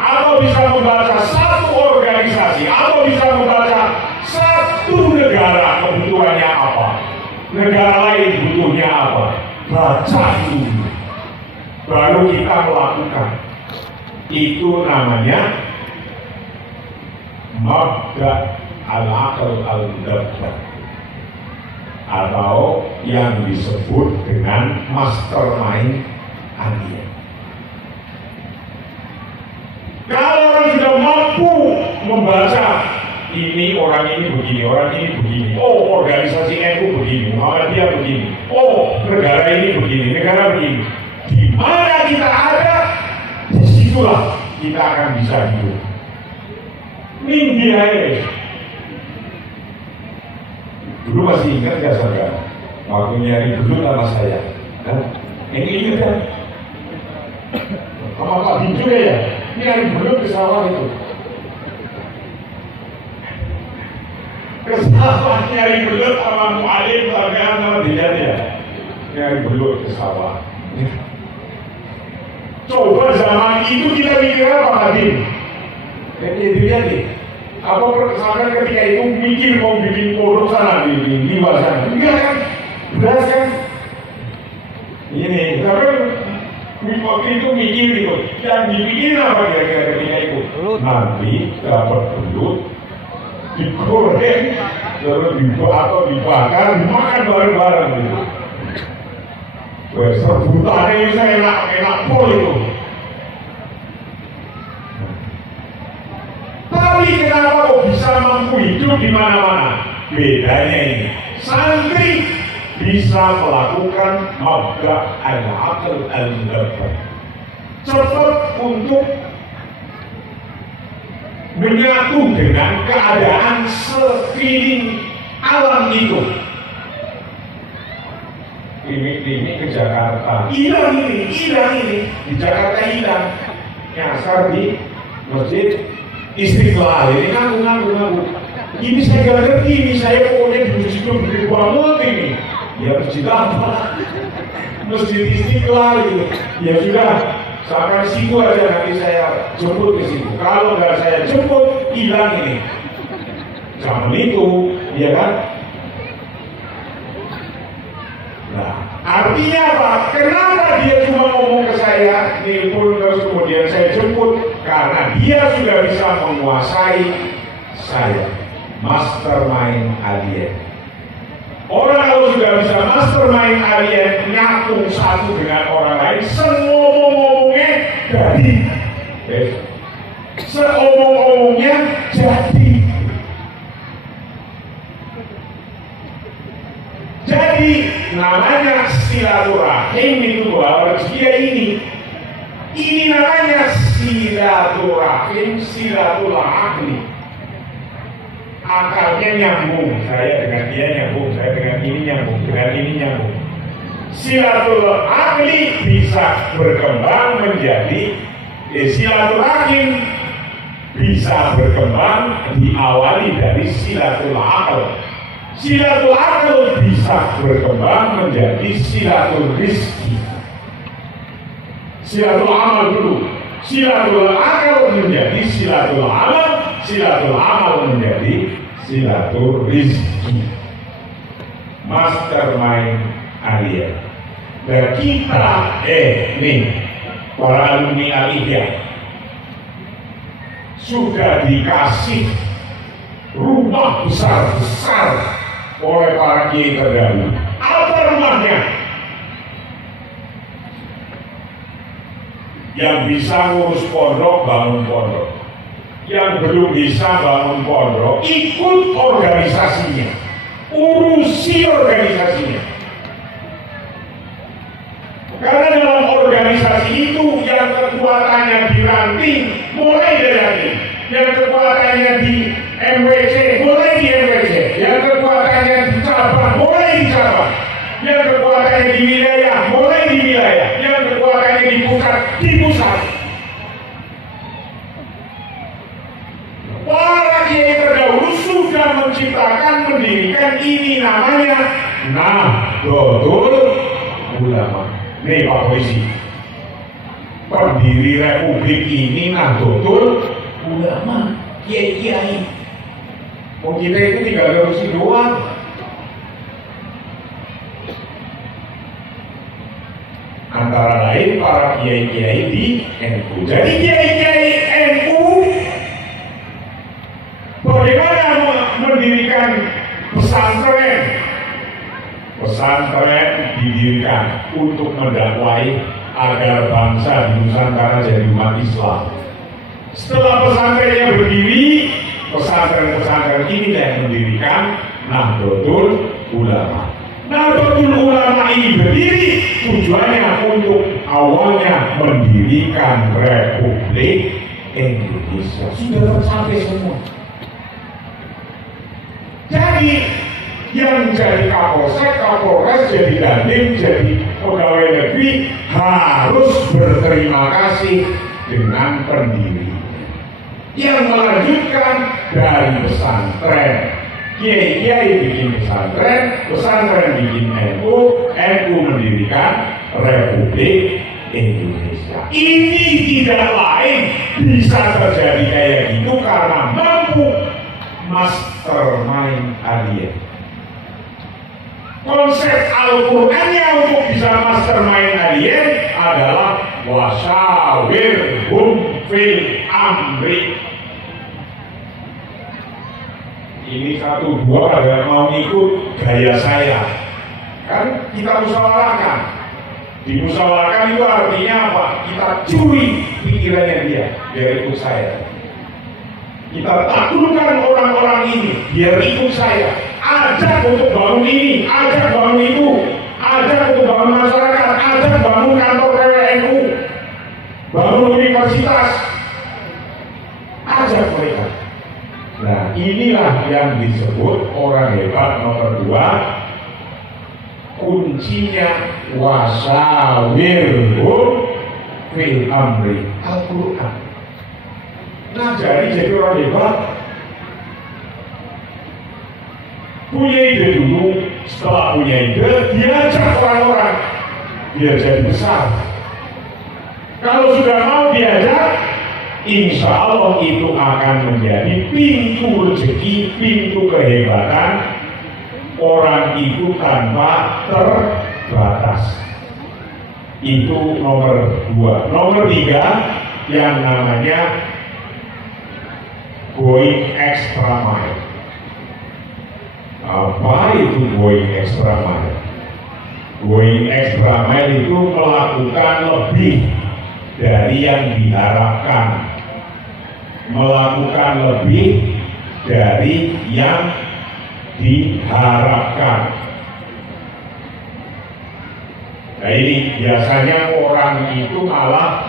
atau bisa membaca satu organisasi, atau bisa membaca satu negara kebutuhannya apa, negara lain butuhnya apa, baca dulu, baru kita melakukan. Itu namanya mabda al-aql al-dabbah, atau yang disebut dengan mastermind alien. Kalau orang sudah mampu membaca ini, orang ini begini, orang ini begini, oh organisasi NU begini, Muhammadiyah begini, oh negara ini begini, negara begini, di mana kita ada, disitulah kita akan bisa hidup. Minggi aja. Dulu masih ingat ya saudara, waktu nyari dulu nama saya, ini ingat kan? Sama Pak Bincu ya, nyari dulu ke sawah itu. Ke sawah nyari dulu sama mu'alim, sama dia ya, nyari dulu ke sawah. Coba zaman itu kita mikir apa Hadim? Jadi dilihat nih. Apa perkesanan ketika itu mikir mau bikin pondok sana di luar sana? Enggak kan? Beras kan? Ini, tapi waktu itu mikir gitu. Yang dibikin apa kira-kira ketika itu? Nanti dapat belut, digoreng, lalu dibakar, dimakan bareng-bareng gitu. Serbutannya bisa enak pol itu. Tapi kenapa kok bisa mampu hidup di mana-mana? Bedanya ini, santri bisa melakukan mabda al-aql al-dabbah, cepat untuk menyatu dengan keadaan sekeliling alam itu. Ini ke Jakarta, hilang ini, di Jakarta hilang, nyasar di masjid Istiqlal, ini ngaku. Ini saya gak ngerti, ini saya pokoknya di situ gede banget ini. Ya masjid apa? Masjid Istiqlal gitu. Ya sudah, sampai situ aja nanti saya jemput ke situ. Kalau nggak saya jemput, hilang ini. Zaman itu, ya kan? Nah, artinya apa? Kenapa dia cuma ngomong ke saya, nelpon terus kemudian saya jemput? Karena dia sudah bisa menguasai saya, mastermind alien. Orang kalau sudah bisa mastermind alien, nyatu satu dengan orang lain, seomong-omongnya jadi, seomong-omongnya jadi. Jadi namanya silaturahim itu harus dia ini. Ini namanya silaturahim, silaturahmi. Akarnya nyambung, saya dengan dia nyambung, saya dengan ini nyambung, dengan ini nyambung. Silaturahmi bisa berkembang menjadi silaturahim bisa berkembang diawali dari silaturahim. Silaturahim bisa berkembang menjadi silaturrizki. Silatul amal dulu, silatul akal menjadi silatul amal, silatul amal menjadi silatul rizki. Mastermind alien. Dan kita nih para alumni Aliyah sudah dikasih rumah besar-besar oleh para kiai terdahulu. Apa rumahnya? Yang bisa ngurus pondok, bangun pondok. Yang belum bisa bangun pondok, ikut organisasinya, urusi organisasinya. Karena dalam organisasi itu yang kekuatannya diranting mulai dari yang kekuatannya di MWC mulai di MWC, yang kekuatannya di cabang mulai di cabang, yang kekuatannya di wilayah mulai di wilayah, yang kekuatannya di pusat di pusat. Para kiai terdahulu sudah menciptakan, mendirikan ini namanya Nahdlatul Ulama. Nih Pak Polisi, pendiri Republik ini Nahdlatul Ulama, kiai-kiai. Oh, kita itu tinggal ngurusin doang. Antara lain para kiai-kiai di NU. Jadi kiai-kiai NU bagaimana mendirikan pesantren? Pesantren didirikan untuk mendakwai agar bangsa di Nusantara jadi umat Islam. Setelah pesantrennya berdiri, pesantren-pesantren ini yang mendirikan Nahdlatul Ulama. Nahdlatul Ulama ini berdiri tujuannya untuk awalnya mendirikan Republik Indonesia. Sudah tercapai semua. Jadi yang jadi Kapolsek, Kapolres, jadi Dandim, jadi pegawai negeri harus berterima kasih dengan pendiri yang melanjutkan dari pesantren. Kiai-kiai bikin pesantren, pesantren bikin NU, NU mendirikan Republik Indonesia. Ini tidak lain bisa terjadi kayak gitu karena mampu mastermind alien. Konsep Al-Qur'annya untuk bisa mastermind alien adalah wasyawirhum fil amri. Ini satu dua pada mau ikut gaya saya, kan kita musyawarahkan. Dimusyawarahkan itu artinya apa? Kita curi pikirannya dia biar ikut saya. Kita taklukkan orang-orang ini biar ikut saya. Ajak untuk bangun ini, ajak bangun itu, ajak untuk bangun masyarakat, ajak bangun kantor PWNU, bangun universitas, ajak mereka. Nah, inilah yang disebut orang hebat nomor 2. Kuncinya wasyawirhum fil amri, Al-Quran. Nah, jadi orang hebat punya ide dulu, setelah punya ide diajak orang-orang biar jadi besar. Kalau sudah mau diajak, insya Allah itu akan menjadi pintu rezeki, pintu kehebatan orang itu tanpa terbatas. Itu nomor 2. Nomor 3 yang namanya going extra mile. Apa itu going extra mile? Going extra mile itu melakukan lebih dari yang diharapkan, melakukan lebih dari yang diharapkan. Nah, ini biasanya orang itu malah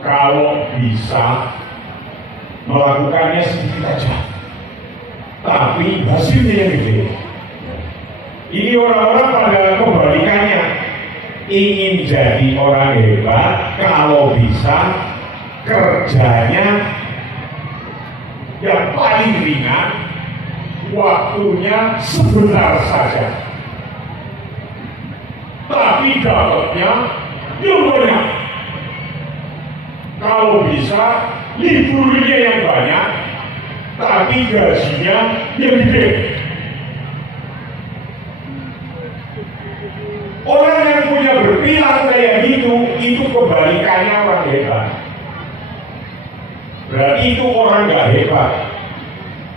kalau bisa melakukannya sedikit saja, tapi hasilnya yang gede. Ini orang-orang pada kebalikannya, ingin jadi orang hebat, kalau bisa kerjanya yang paling ringan, waktunya sebentar saja, tapi dapatnya yang banyak. Kalau bisa liburnya yang banyak, tapi gajinya yang gede. Orang yang punya berperilaku kayak gitu, itu kebalikannya orang hebat. Berarti itu orang gak hebat.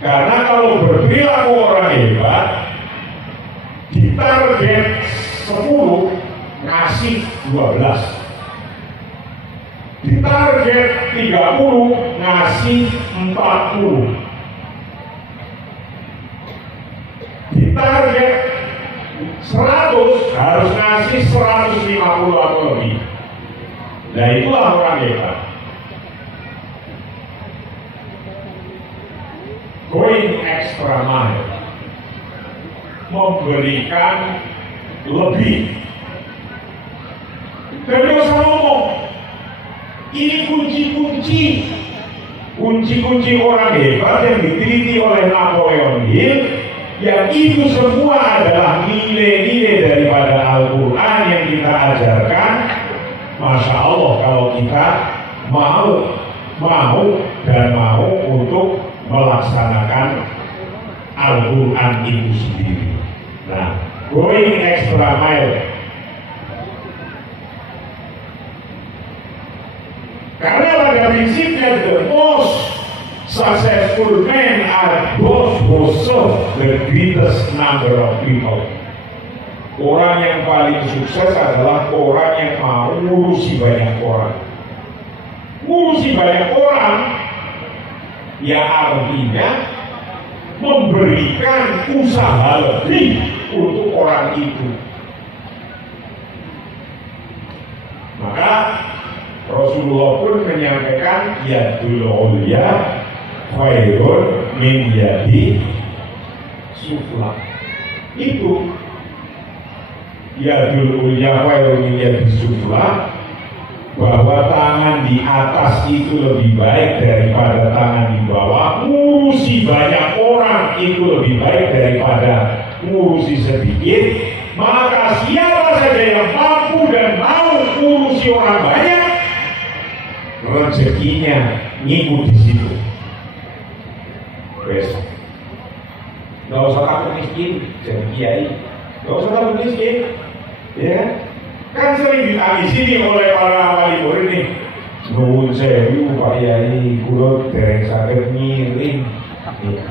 Karena kalau berperilaku orang hebat, ditarget 10, ngasih 12. Ditarget 30, ngasih 40. Ditarget 100 harus ngasih 150 atau lebih. Nah itulah orang hebat. Going extra mile, memberikan lebih. Dan dia ngomong, ini kunci-kunci orang hebat yang diteliti oleh Napoleon Hill, yang itu semua adalah nilai-nilai daripada Al-Quran yang kita ajarkan. Masya Allah kalau kita mau untuk melaksanakan Al-Quran itu sendiri. Nah, going extra mile. Karena pada prinsipnya the most successful men are those who serve the greatest number of people. Orang yang paling sukses adalah orang yang mau ngurusi banyak orang. Ngurusi banyak orang, ya artinya memberikan usaha lebih untuk orang itu. Maka Rasulullah pun menyampaikan yadul ulya khairun min yadi sufla. Itu yadul ulya khairun min yadi sufla, bahwa tangan di atas itu lebih baik daripada tangan di bawah. Ngurusi banyak orang itu lebih baik daripada ngurusi sedikit. Maka siapa saja yang mampu dan mau ngurusi orang banyak, rezekinya ngikut di situ. Besok nggak usah takut miskin jadi kiai, nggak usah takut miskin, ya kan sering ditangisi nih oleh para wali murid nih. Nuwun sewu Pak Yai, kula dereng saged ngiring.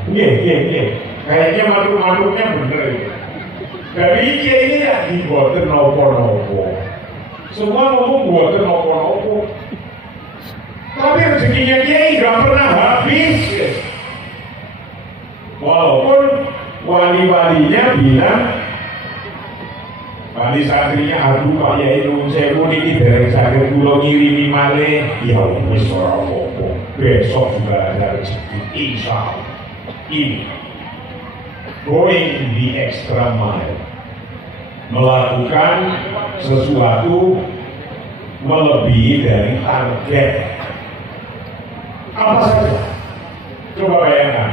Nggih. Kayaknya manuk-manuknya bener ya. Dari kiai ini ya diboten nopo-nopo. Semua ngomong boten nopo-nopo. Tapi rezekinya kiai nggak pernah habis. Walaupun wali-walinya bilang, wali santrinya, aduh Pak Yai nuwun sewu niki dereng saged kula ngirimi malih. Ya wis ora apa-apa. Besok juga ada rezeki insyaallah. Ini going the extra mile, melakukan sesuatu melebihi dari target. Apa saja? Coba bayangkan,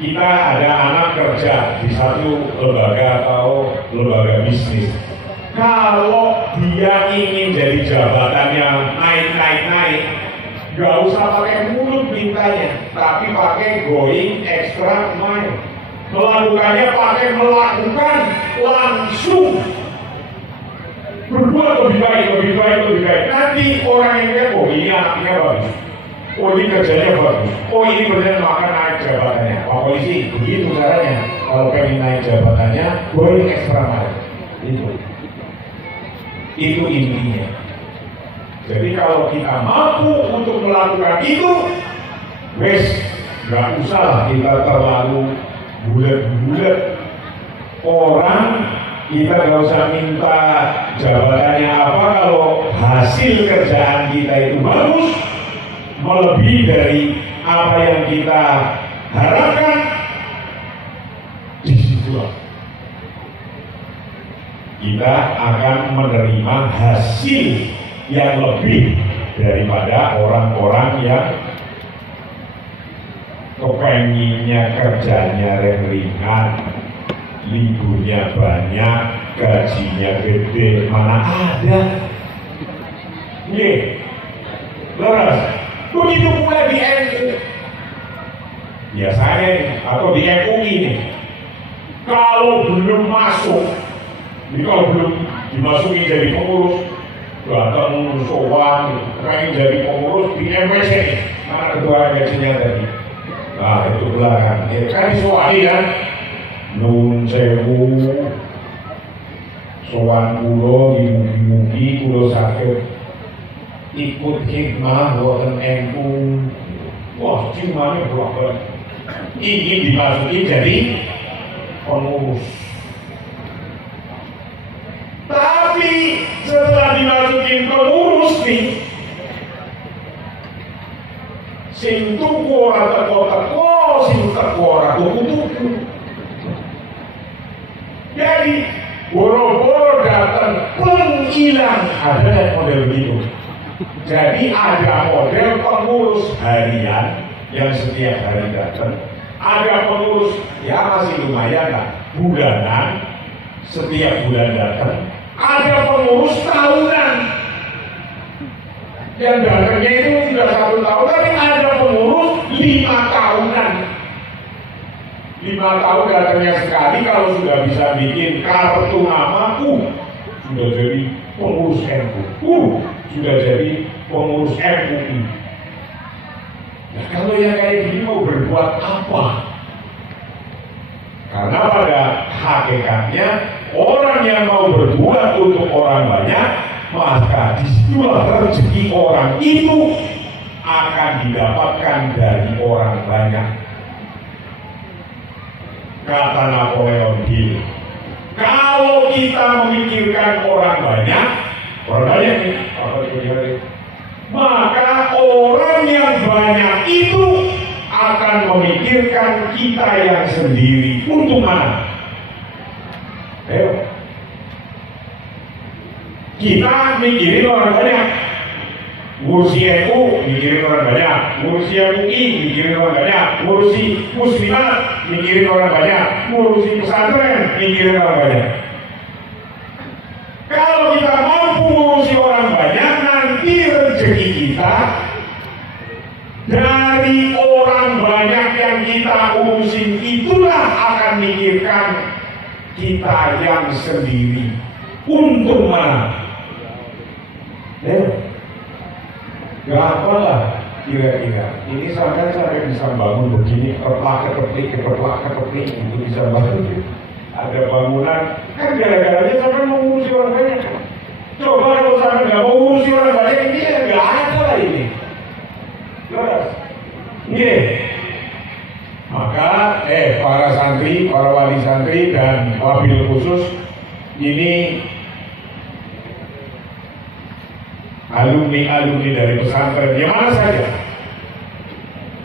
kita ada anak kerja di satu lembaga atau lembaga bisnis. Kalau dia ingin jadi jabatannya naik, gak usah pakai mulut mintanya, tapi pakai going extra mile. Melakukannya pakai melakukan langsung. Berbuat lebih baik. Nanti orang yang lihat, oh ini anaknya bagus, oh ini kerjanya bagus, oh ini benar makan naik jabatannya. Pak polisi, begitu caranya. Kalau pengen naik jabatannya, going extra mile. Itu intinya. Jadi kalau kita mampu untuk melakukan itu, wes nggak usah kita terlalu bulat-bulat. Orang kita nggak usah minta jabatannya apa, kalau hasil kerjaan kita itu bagus, melebihi dari apa yang kita harapkan, disitulah kita akan menerima hasil yang lebih daripada orang-orang yang kepenginnya kerjanya ringan, liburnya banyak, gajinya gede. Mana ada? Nih, leras. Begitu mulai di NU, biasanya atau di MUI nih, kalau belum masuk, jadi kalau belum dimasuki jadi pengurus, datang sowan, pengen jadi pengurus di MWC, mana ketua gajinya tadi? Nah itu belakang, ya kan sowan kan? Nun sewu, sowan kulo, mugi-mugi kulo sakit, ikut hikmah buatan NU. Wah, cimanya bolak-balik. Ingin dimasuki jadi pengurus. mesti sing tuku ora teko-teko, sing teko ora tuku-tuku. Jadi boro-boro datang penghilang, ada model gitu. Jadi ada model pengurus harian yang setiap hari datang, ada pengurus ya masih lumayan lah bulanan, setiap bulan datang, ada pengurus tahunan yang datangnya itu sudah 1 tahun, tapi ada pengurus 5 tahunan. 5 tahun datangnya sekali, kalau sudah bisa bikin kartu nama, sudah jadi pengurus NU, sudah jadi pengurus MUI. Nah, kalau yang kayak gini mau berbuat apa? Karena pada hakikatnya orang yang mau berbuat untuk orang banyak, maka disitulah rezeki orang itu akan didapatkan dari orang banyak. Kata Napoleon Hill, kalau kita memikirkan orang banyak nih, maka orang yang banyak itu akan memikirkan kita yang sendiri. Untuk mana? Ayo. Kita mikirin orang banyak, ngurusi NU mikirin orang banyak, ngurusi MUI mikirin orang banyak, ngurusi muslimat mikirin orang banyak, ngurusi pesantren mikirin orang banyak. Kalau kita mampu ngurusi orang banyak, nanti rezeki kita dari orang banyak yang kita urusin itulah akan mikirkan kita yang sendiri. Untuk mana? Gampang lah kira-kira. Ini sampai bisa bangun begini, keplak-keplik itu bisa bangun. Ada bangunan, kan gara-garanya sampai mau ngurusi orang banyak. Coba kalau sampai nggak mau ngurusi orang banyak, ini nggak ada lah ini. Jelas. Ini. Maka para santri, para wali santri dan wabil khusus ini alumni dari pesantren yang mana saja,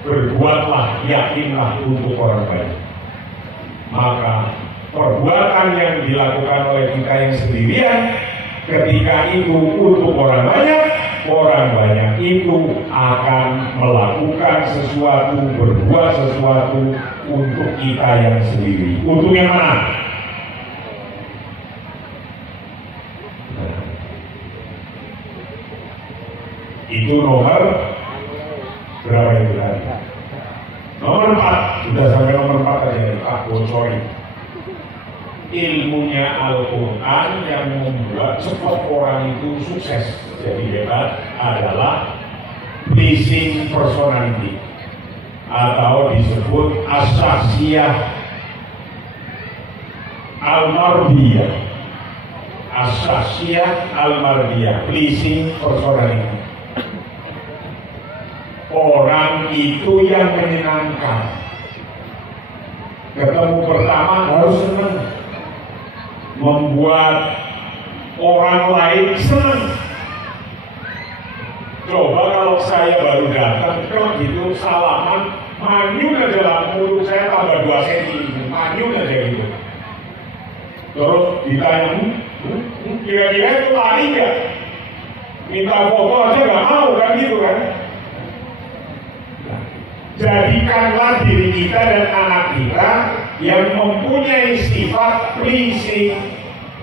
berbuatlah, yakinlah untuk orang banyak. Maka perbuatan yang dilakukan oleh kita yang sendirian, ketika itu untuk orang banyak itu akan melakukan sesuatu, berbuat sesuatu untuk kita yang sendiri. Untuk yang mana? Itu nomor berapa itu tadi? Nomor 4, sudah sampai nomor 4 aja. Sorry. Ilmunya Al-Quran yang membuat cepat orang itu sukses jadi hebat adalah pleasing personality, atau disebut as-syakhsiyah al-mardiyah. As-syakhsiyah al-mardiyah, pleasing personality. Orang itu yang menyenangkan. Ketemu pertama harus senang, membuat orang lain senang. Coba kalau saya baru datang, kalau gitu salaman, manyun aja lah, mulut saya tambah 2 cm, manyun aja gitu. Terus ditanya, kira-kira itu lari nggak? Minta foto aja nggak mau kan gitu kan? Jadikanlah diri kita dan anak kita yang mempunyai sifat pleasing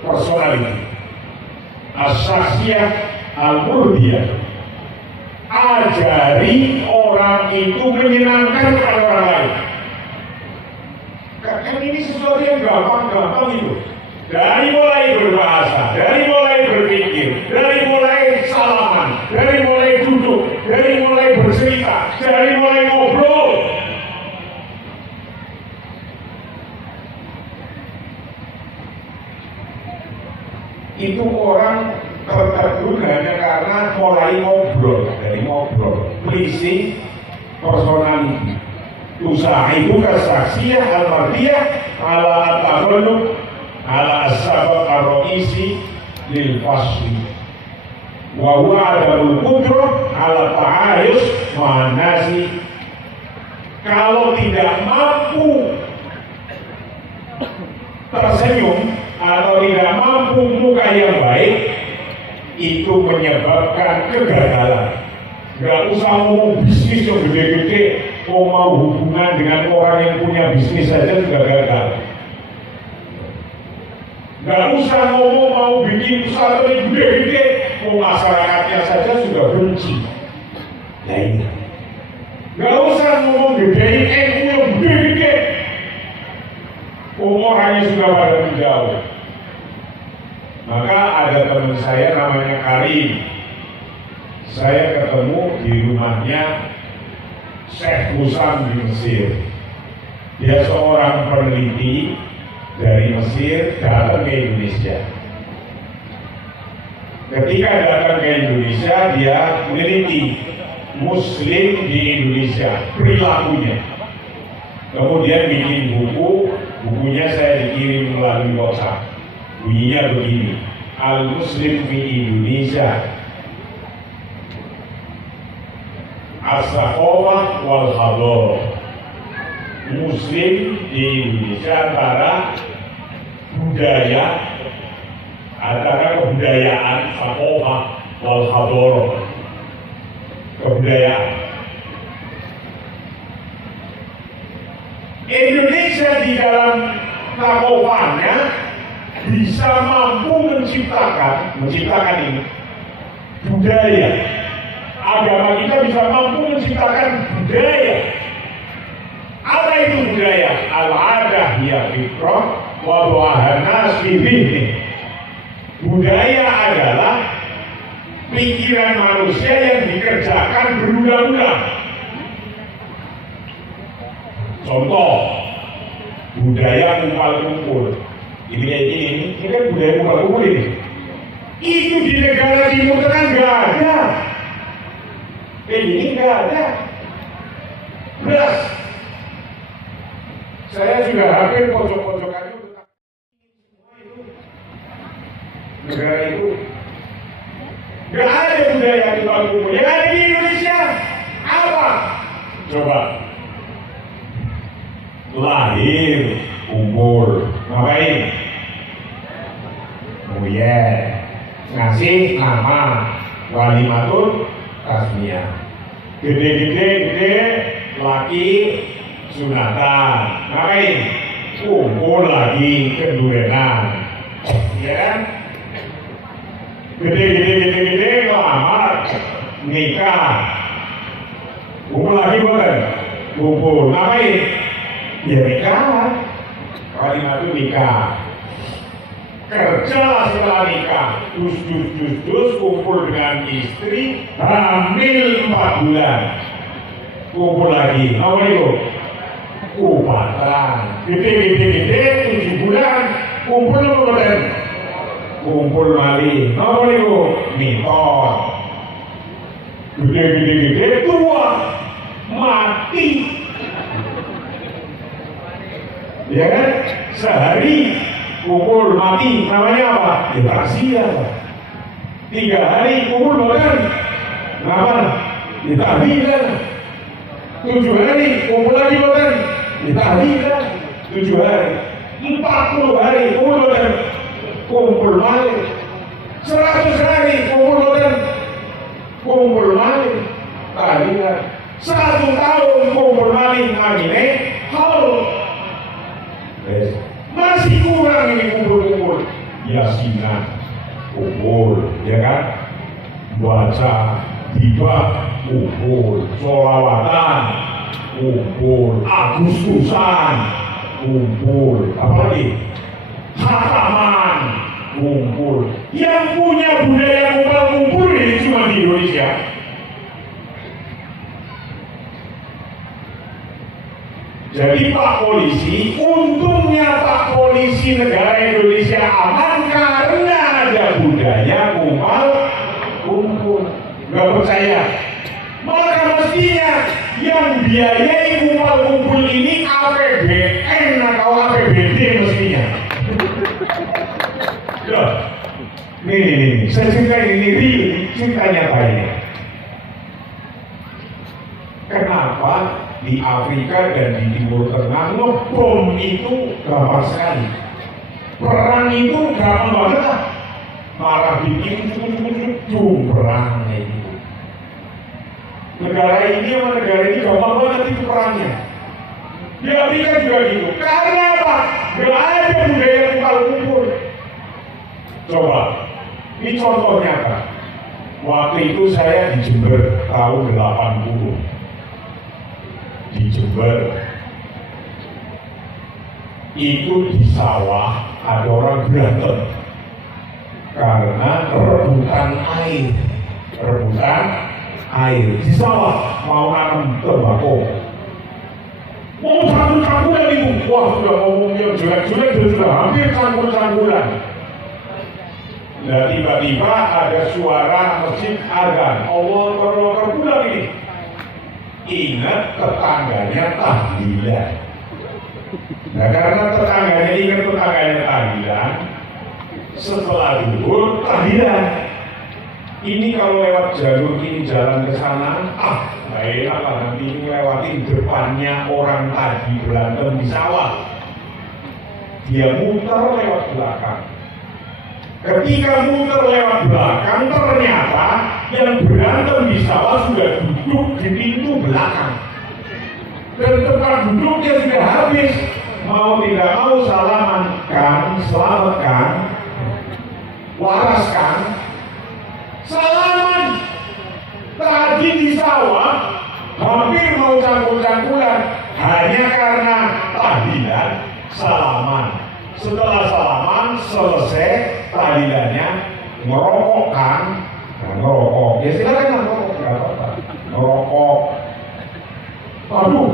personality, as-syakhsiyah al-murdiyah. Ajari orang itu menyenangkan pada orang lain. Kan ini sesuatu yang gampang itu. Dari mulai berbahasa, dari mulai berpikir, dari mulai salaman, dari mulai duduk, dari mulai bercerita, dari mulai ngobrol. Itu orang tertegun hanya karena mulai ngobrol, dari ngobrol. Pleasing personality. Usaha itu kesaksian al-mardiyah ala at-taghallub ala as-sabab ar-ra'isi lil fasli. wa huwa adamul qudrah ala ta'ayus ma'anasi. Kalau tidak mampu tersenyum atau tidak mampu muka yang baik, itu menyebabkan kegagalan. Gak usah ngomong bisnis yang gede-gede, mau hubungan dengan orang yang punya bisnis saja sudah gagal. Gak usah ngomong mau bikin usaha yang gede-gede, masyarakatnya saja sudah benci. Nah ini. Gak usah ngomong gedein NU yang gede-gede, orangnya sudah pada menjauh. Maka ada teman saya namanya Karim. Saya ketemu di rumahnya Syekh Husam di Mesir. Dia seorang peneliti dari Mesir datang ke Indonesia. Ketika datang ke Indonesia, dia meneliti Muslim di Indonesia, perilakunya. Kemudian bikin buku, bukunya saya dikirim melalui WhatsApp. Bunyinya begini: Al-Muslim di Indonesia, As-Saqafah wal Hadar. Muslim di Indonesia antara budaya, antara kebudayaan, Saqafah wal Hadar, kebudayaan. Indonesia di dalam Saqafahnya bisa mampu menciptakan ini budaya. Agama kita bisa mampu menciptakan budaya. Apa itu budaya? Al-adah ya fitrah wa du'ahanas bidhni. Budaya adalah pikiran manusia yang dikerjakan berulang-ulang. Contoh, budaya kumpul-kumpul. Ini kayak gini, ini kan budaya kumpul-kumpul ini. Itu di negara Timur Tengah nggak ada. Ini nggak ada. Beras. Saya juga hampir pojok-pojokannya negara itu. Nggak ada budaya kumpul-kumpul. Yang ada di Indonesia apa? Coba. Lahir, kumpul, ngapain? Oh yeah, ngasih nama walimatul tasmiyah. Gede-gede, laki sunatan, ngapain? Kumpul lagi kedurenan, ya kan? Gede, lamar, nikah, kumpul lagi boleh? Kumpul, ngapain? Ya nikah, kalimat itu nikah. Kerja setelah nikah, dus kumpul dengan istri, hamil 4 bulan, kumpul lagi. Apa itu? Kupatan. Gede, 7 bulan, kumpul kemudian kumpul lagi. Apa itu? Mitos. Gede, tua, mati. Ya kan? Sehari kumpul mati, namanya apa? Ya takziah. 3 hari kumpul bahkan kenapa? Ya tahlilan. 7 hari kumpul lagi bahkan ya tahlilan. 7 hari 40 hari kumpul bahkan kumpul lagi. 100 hari kumpul bahkan kumpul lagi tahlilan. 1 tahun kumpul lagi namine haul. Masih kurang ini kumpul-kumpul. Yasinan, kumpul, ya kan? Baca, tiba, kumpul. Sholawatan, kumpul. Agustusan, kumpul. Apalagi? Khataman, kumpul. Yang punya budaya kumpul-kumpul ini cuma di Indonesia. Jadi Pak Polisi, untungnya Pak Polisi negara Indonesia aman karena ada budaya kumpul. Gak percaya? Maka mestinya yang biayai kumpul ini APBN atau APBD mestinya. Nih, saya cerita ini cerita nyata ini. Kenapa di Afrika dan di Timur Tengah ngebom itu gampang sekali, perang itu gampang banget lah, malah bikin perang kayak gitu. Negara ini sama negara ini gampang banget itu perangnya. Di Afrika juga gitu. Karena apa? Gak ada budaya kumpul kumpul. Coba, ini contoh nyata. Waktu itu saya di Jember tahun 80. Di Jember itu di sawah ada orang berantem karena rebutan air di sawah, mau nanam tembakau, mau campur-campuran itu. Wah, sudah ngomongnya jelek-jelek dan sudah hampir campur-campuran. Nah, tiba-tiba ada suara masjid adzan, Allah pulang ini. Ingat tetangganya tahlilan. Nah, karena tetangganya ingat tetangganya tahlilan, setelah duhur tahlilan. Ini kalau lewat jalur ini jalan ke sana, nggak enak lah, nanti ini lewatin depannya orang tadi berantem di sawah. Dia muter lewat belakang. Ketika muter lewat belakang, ternyata yang berantem di sawah sudah duduk di pintu belakang. Dan tempat duduknya sudah habis. Mau tidak mau salaman kan, selamatkan, waraskan, salaman. Tadi di sawah hampir mau campur-campuran, hanya karena tahlilan salaman. Setelah salaman selesai tahlilannya, ngerokok, ya silakan ngerokok, nggak apa-apa, ngerokok. Aduh,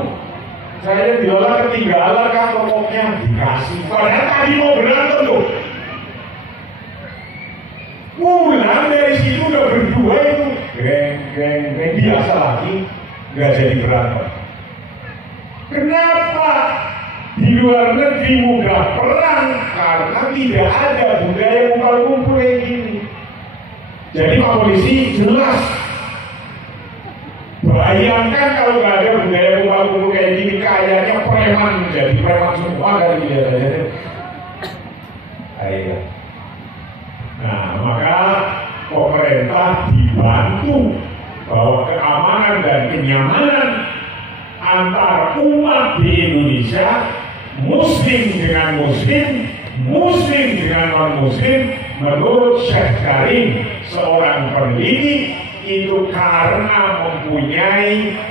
saya biola ketinggalan kan rokoknya, dikasih. Padahal tadi mau berantem tuh. Pulang dari situ udah berdua itu, geng, biasa lagi, nggak jadi berantem. Kenapa? Di luar negeri mudah perang karena tidak ada budaya kumpul-kumpul kayak gini. Jadi Pak Polisi jelas, bayangkan kalau nggak ada budaya kumpul-kumpul kayak gini, kayaknya preman, jadi preman semua kali dia. Ayo. Nah, maka pemerintah dibantu bahwa keamanan dan kenyamanan antara umat di Indonesia, muslim dengan muslim, muslim dengan non-muslim, menurut Syekh Karim, seorang peneliti, itu karena mempunyai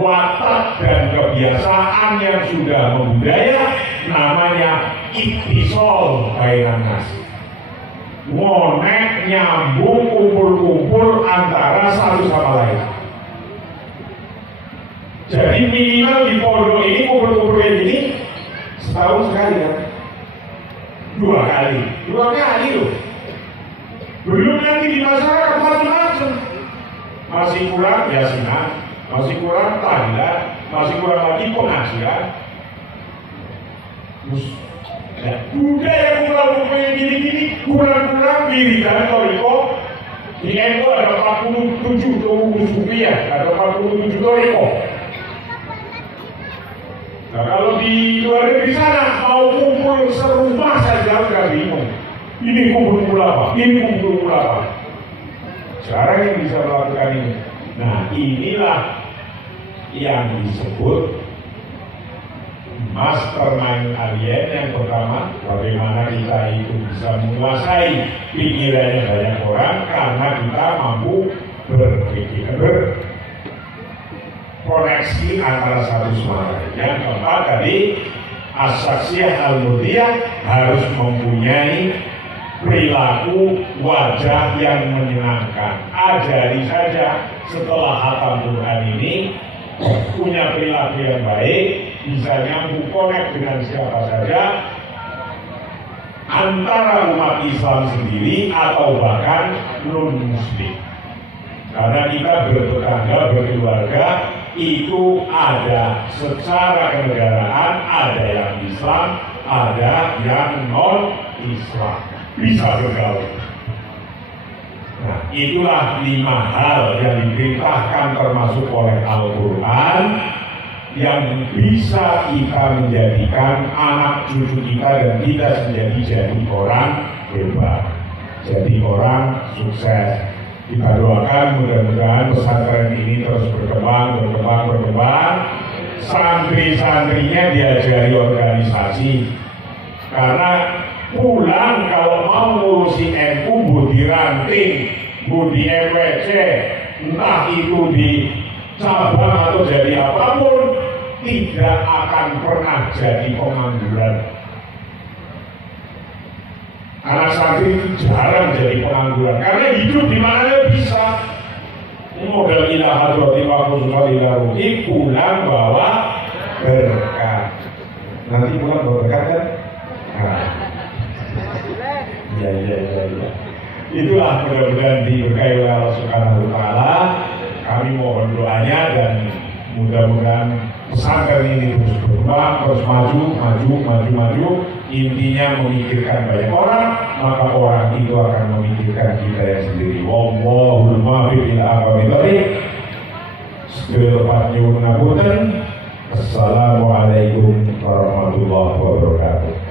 watak dan kebiasaan yang sudah membudaya, namanya ittisal bainan nas. Ngonek, nyambung, kumpul-kumpul antara satu sama lain. Jadi minimal di pondok ini kumpul-kumpul kayak gini setahun sekali kan? Dua kali loh. Belum nanti di masyarakat macam-macam. Masih kurang yasinan, masih kurang tahlilan, masih kurang lagi pengajian. Budaya kumpul-kumpul yang gini-gini kurang-kurang wiridan toriko. Di NU ada 47 rupiah, ada 47 toriko. Nah, kalau di luar negeri sana mau kumpul serumah saja udah bingung. Ini kumpul apa? Ini kumpul apa? Sekarang yang bisa melakukan ini. Nah, inilah yang disebut mastermind alien. Yang pertama, bagaimana kita itu bisa menguasai pikirannya banyak orang karena kita mampu berpikir, koneksi antara satu sama lain. Yang keempat tadi, as-saksiyah al-murdiyah harus mempunyai perilaku wajah yang menyenangkan. Ajari saja setelah hatam Quran ini punya perilaku yang baik, bisa nyambung connect dengan siapa saja, antara umat Islam sendiri atau bahkan non-muslim. Karena kita bertetangga, berkeluarga, itu ada secara kenegaraan, ada yang Islam, ada yang non-Islam, bisa bergaul. Itulah 5 hal yang diperintahkan termasuk oleh Al-Quran yang bisa kita menjadikan anak cucu kita dan kita jadi orang hebat, jadi orang sukses. Kita doakan mudah-mudahan pesantren ini terus berkembang. Santri-santrinya diajari organisasi, karena pulang kalau mau ngurusi NU budi ranting, budi MWC, entah itu di cabang atau jadi apapun, tidak akan pernah jadi pengangguran. Anak santri itu jarang jadi pengangguran karena hidup di mana bisa. Modal ilah hadrati wa khususal ilah ruhi, pulang bawa berkah. Nanti pulang bawa berkah kan? Iya. Itulah mudah-mudahan diberkahi oleh Allah Subhanahu wa Ta'ala. Kami mohon doanya dan mudah-mudahan pesantren ini terus berkembang, terus maju. Intinya memikirkan banyak orang, maka orang itu akan memikirkan kita yang sendiri. Wallahul muwaffiq ila aqwamit thoriq. Assalamualaikum warahmatullahi wabarakatuh.